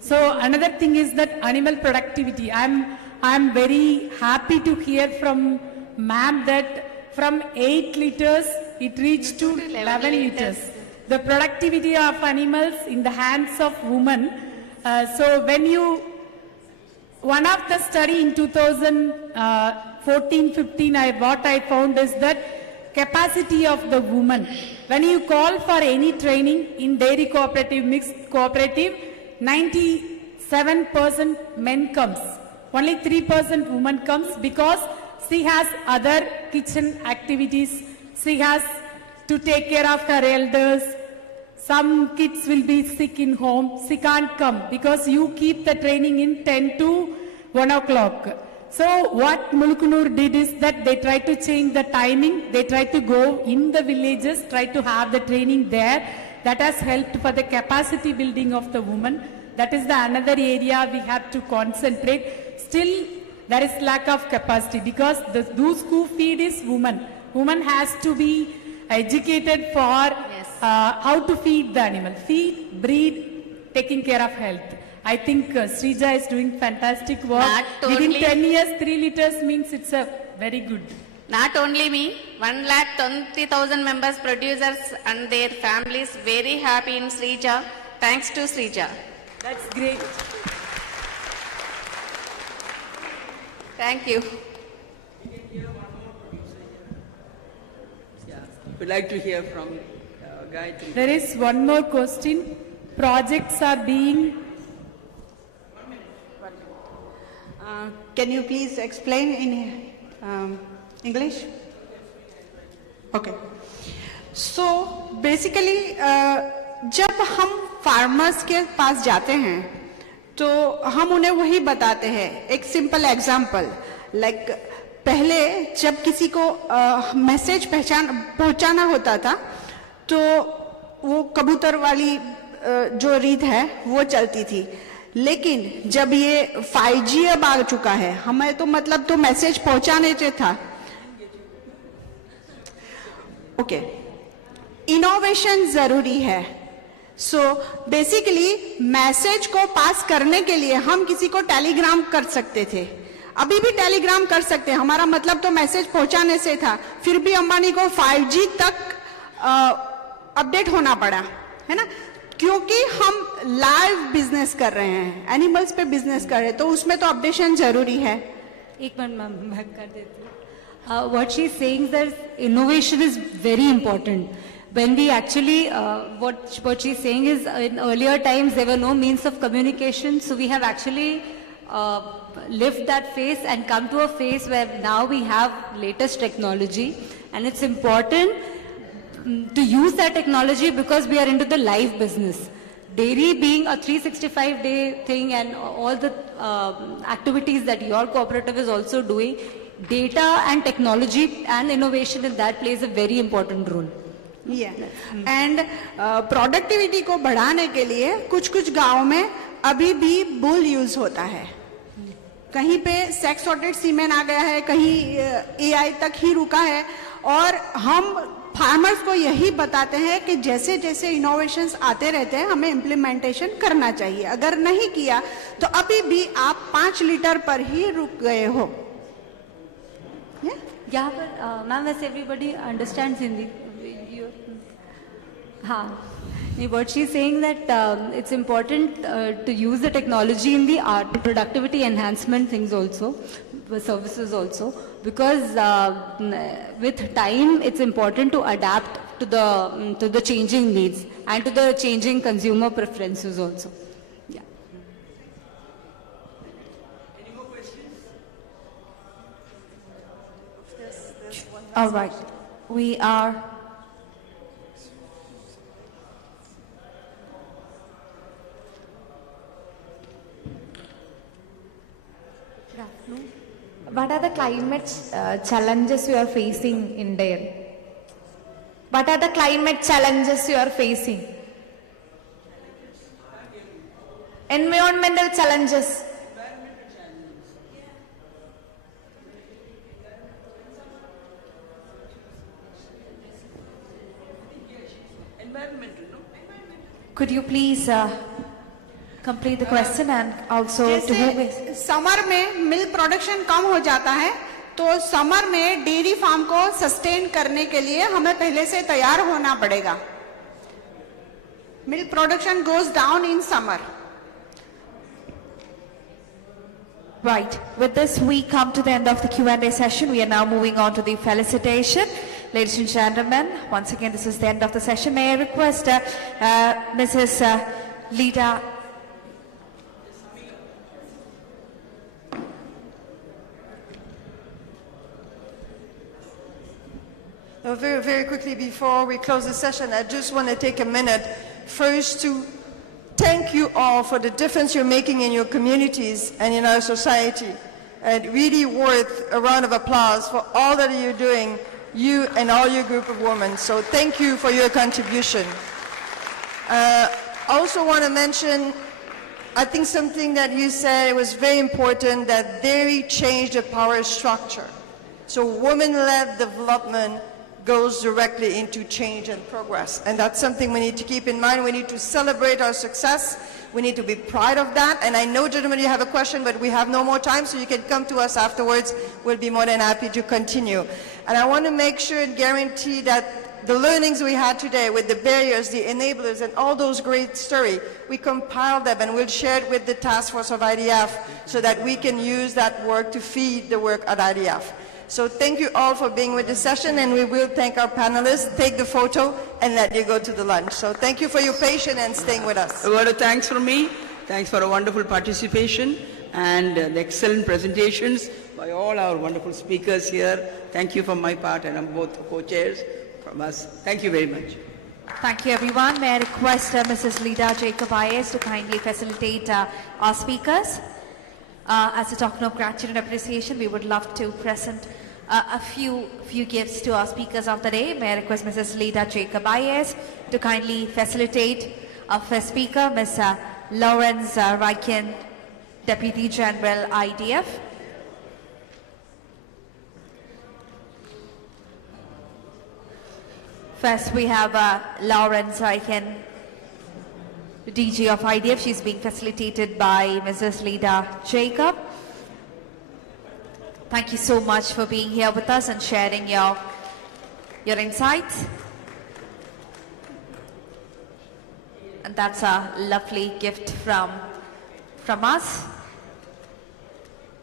So another thing is that animal productivity. I'm very happy to hear from ma'am that from 8 liters it reached to 11 liters. The productivity of animals in the hands of women. So when one of the study in 2014-15, what I found is that capacity of the woman. When you call for any training in dairy cooperative, mixed cooperative, 97% men comes. Only 3% woman comes because she has other kitchen activities. She has to take care of her elders. Some kids will be sick in home. She can't come because you keep the training in 10 to 1 o'clock. So what Mulukunur did is that they try to change the timing. They try to go in the villages, try to have the training there. That has helped for the capacity building of the woman. That is the another area we have to concentrate. Still, there is lack of capacity because those who feed is woman. Woman has to be educated for how to feed the animal. Feed, breed, taking care of health. I think Srija is doing fantastic work. Within 10 years, 3 liters means it's a very good. Not only me, 1,20,000 members, producers and their families very happy in Srija. Thanks to Srija. That's great. Thank you. We'd like to hear from Gayatri. There is one more question. Projects are being... Can you please explain in English? Okay. So basically, जब हम farmers के पास जाते हैं, तो हम उन्हें वही बताते हैं. एक simple example, like पहले जब किसी को मैसेज पहुंचाना होता था, तो वो कबूतर वाली जो रीत है वो चलती थी. लेकिन जब ये 5G अब आ चुका है, हमें तो मतलब तो मैसेज पहुंचाने से था. ओके. इनोवेशन जरूरी है. सो बेसिकली मैसेज को पास करने के लिए हम किसी को टेलीग्राम कर सकते थे, अभी भी टेलीग्राम कर सकते हैं, हमारा मतलब तो मैसेज पहुंचाने से था, फिर भी अंबानी को 5G तक अपडेट होना पड़ा, है ना, क्योंकि हम लाइव बिजनेस कर रहे हैं, एनिमल्स पे बिजनेस कर रहे हैं, तो उसमें तो अपडेशन जरूरी है. एक मिनट मैम मैं कर देती हूँ. What she is saying is that innovation is very important. When we actually, what she is saying is in earlier times there were no means of communication, so we have actually lived that phase and come to a phase where now we have latest technology, and it's important to use that technology because we are into the live business. Dairy being a 365-day thing and all the activities that your cooperative is also doing, data and technology and innovation in that plays a very important role. And productivity को बढ़ाने के लिए कुछ कुछ गांव में अभी भी बुल यूज होता है, कहीं पे सेक्स सॉर्टेड सीमेन आ गया है, कहीं एआई तक ही रुका है, और हम फार्मर्स को यही बताते हैं कि जैसे जैसे इनोवेशंस आते रहते हैं हमें इम्प्लीमेंटेशन करना चाहिए. अगर नहीं किया तो अभी भी आप 5 लीटर पर ही रुक गए हो. यहाँ पर मैम वैसे एवरीबडी अंडरस्टैंड्स हिंदी. हाँ, what she is saying that it's important to use the technology in the art productivity enhancement things also, services also, because with time it's important to adapt to the changing needs and to the changing consumer preferences also. Yeah. Any more questions? All right. We are What are the climate challenges you are facing in dairy? What are the climate challenges you are facing? Environmental challenges. Could you please complete the question and also to whom is... summer में milk production कम हो जाता है, तो summer में dairy farm को sustain करने के लिए हमें पहले से तैयार होना पड़ेगा. Milk production goes down in summer. Right. With this, we come to the end of the Q&A session. We are now moving on to the felicitation. Ladies and gentlemen, once again, this is the end of the session. May I request Mrs. Lida. Very, very quickly before we close the session, I just want to take a minute first to thank you all for the difference you're making in your communities and in our society. And really worth a round of applause for all that you're doing, you and all your group of women. So thank you for your contribution. I also want to mention, I think something that you said was very important, that dairy changed the power structure. So women-led development goes directly into change and progress. And that's something we need to keep in mind. We need to celebrate our success. We need to be proud of that. And I know, gentlemen, you have a question, but we have no more time, so you can come to us afterwards. We'll be more than happy to continue. And I want to make sure and guarantee that the learnings we had today with the barriers, the enablers, and all those great stories, we compiled them and we'll share it with the task force of IDF so that we can use that work to feed the work at IDF. So thank you all for being with the session, and we will thank our panelists, take the photo, and let you go to the lunch. So thank you for your patience and staying with us. A word of thanks from me. Thanks for a wonderful participation and the excellent presentations by all our wonderful speakers here. Thank you from my part, and I'm both co-chairs from us. Thank you very much. Thank you, everyone. May I request Mrs. Lida Jacob-Ayers to kindly facilitate our speakers. As a token of gratitude and appreciation, we would love to present a few gifts to our speakers of the day. May I request Mrs. Lida Jacob-Ayers to kindly facilitate our first speaker, Ms. Lawrence Raikin, Deputy General IDF. First, we have Lawrence Reichen, the DG of IDF. She's being facilitated by Mrs. Lida Jacob. Thank you so much for being here with us and sharing your insights. And that's a lovely gift from us.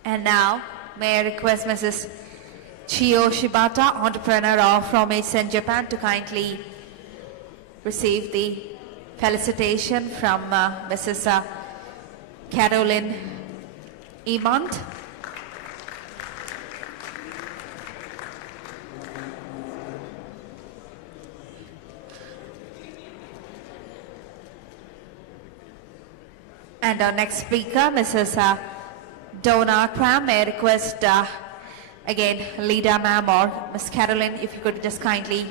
And now, may I request Mrs. Chiyo Shibata, entrepreneur from Eisen, Japan, to kindly receive the felicitation from Mrs. Caroline Emont. And our next speaker, Mrs. Donna Cram, may I request again, Lida ma'am or Miss Caroline, if you could just kindly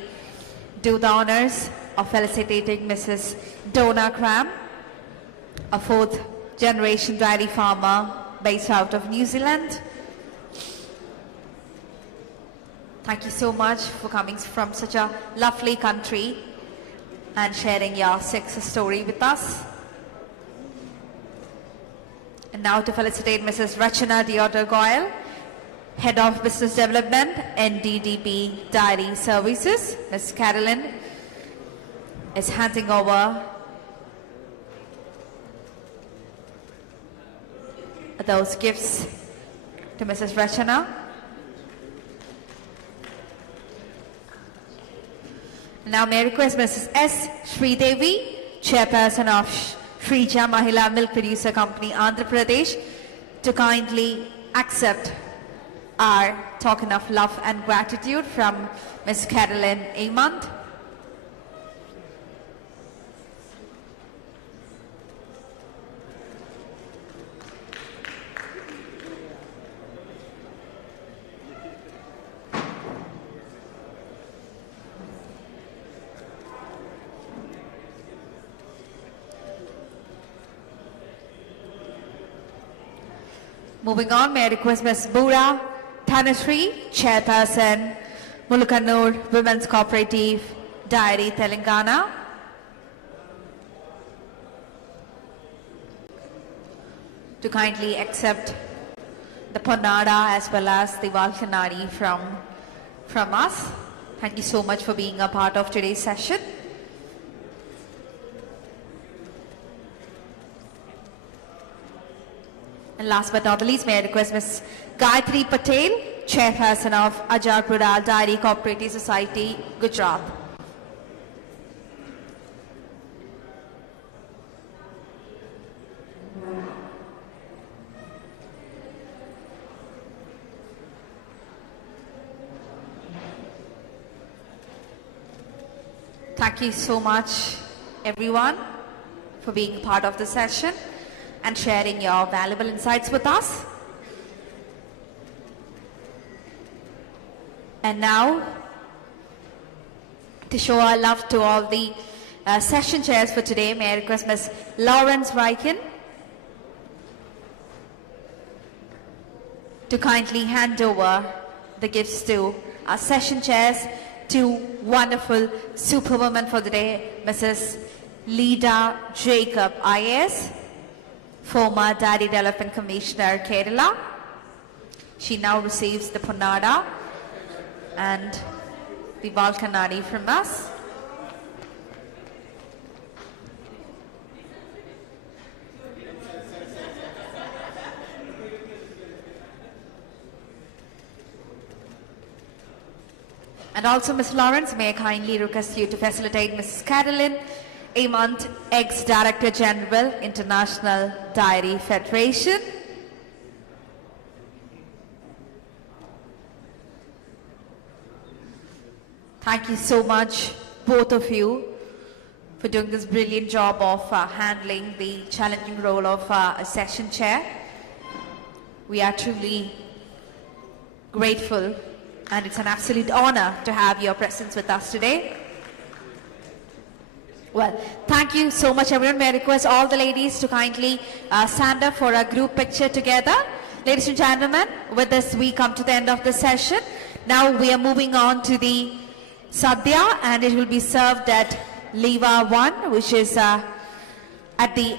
do the honors of felicitating Mrs. Donna Cram, a fourth generation dairy farmer based out of New Zealand. Thank you so much for coming from such a lovely country and sharing your success story with us. And now to felicitate Mrs. Rachana Diotar Goyal, Head of Business Development, NDDP Dairy Services. Ms. Carolyn is handing over those gifts to Mrs. Rachana. Now may I request Mrs. S. Sridevi, Chairperson of Shrija Mahila Milk Producer Company, Andhra Pradesh, to kindly accept our token of love and gratitude from Ms. Caroline Amont. Moving on, may I request Ms. Bura Thanasri, Chairperson, Mulukannur Women's Cooperative Dairy, Telangana, to kindly accept the Ponnada as well as the Valkanari from us. Thank you so much for being a part of today's session. And last but not the least, may I request Ms. Gayatri Patel, Chairperson of Ajarpura Dairy Cooperative Society, Gujarat. Thank you so much, everyone, for being part of the session and sharing your valuable insights with us. And now, to show our love to all the session chairs for today, may I request Ms. Lawrence Reichen to kindly hand over the gifts to our session chairs, to wonderful superwoman for the day, Mrs. Lida Jacob, IAS, former Dairy Development Commissioner, Kerala. She now receives the Ponnada and the Valkanari from us. And also, Ms. Lawrence, may I kindly request you to facilitate Mrs. Caroline Amont, ex-Director General, International Dairy Federation. Thank you so much, both of you, for doing this brilliant job of handling the challenging role of a session chair. We are truly grateful, and it's an absolute honor to have your presence with us today. Well, thank you so much, everyone. May I request all the ladies to kindly stand up for a group picture together. Ladies and gentlemen, with this we come to the end of the session. Now we are moving on to the Sadhya, and it will be served at Leva 1, which is at the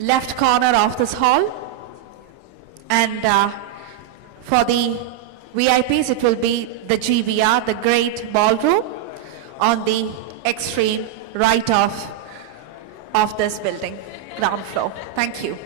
left corner of this hall. And for the VIPs, it will be the GVR, the Great Ballroom, on the extreme right of this building, ground floor. Thank you.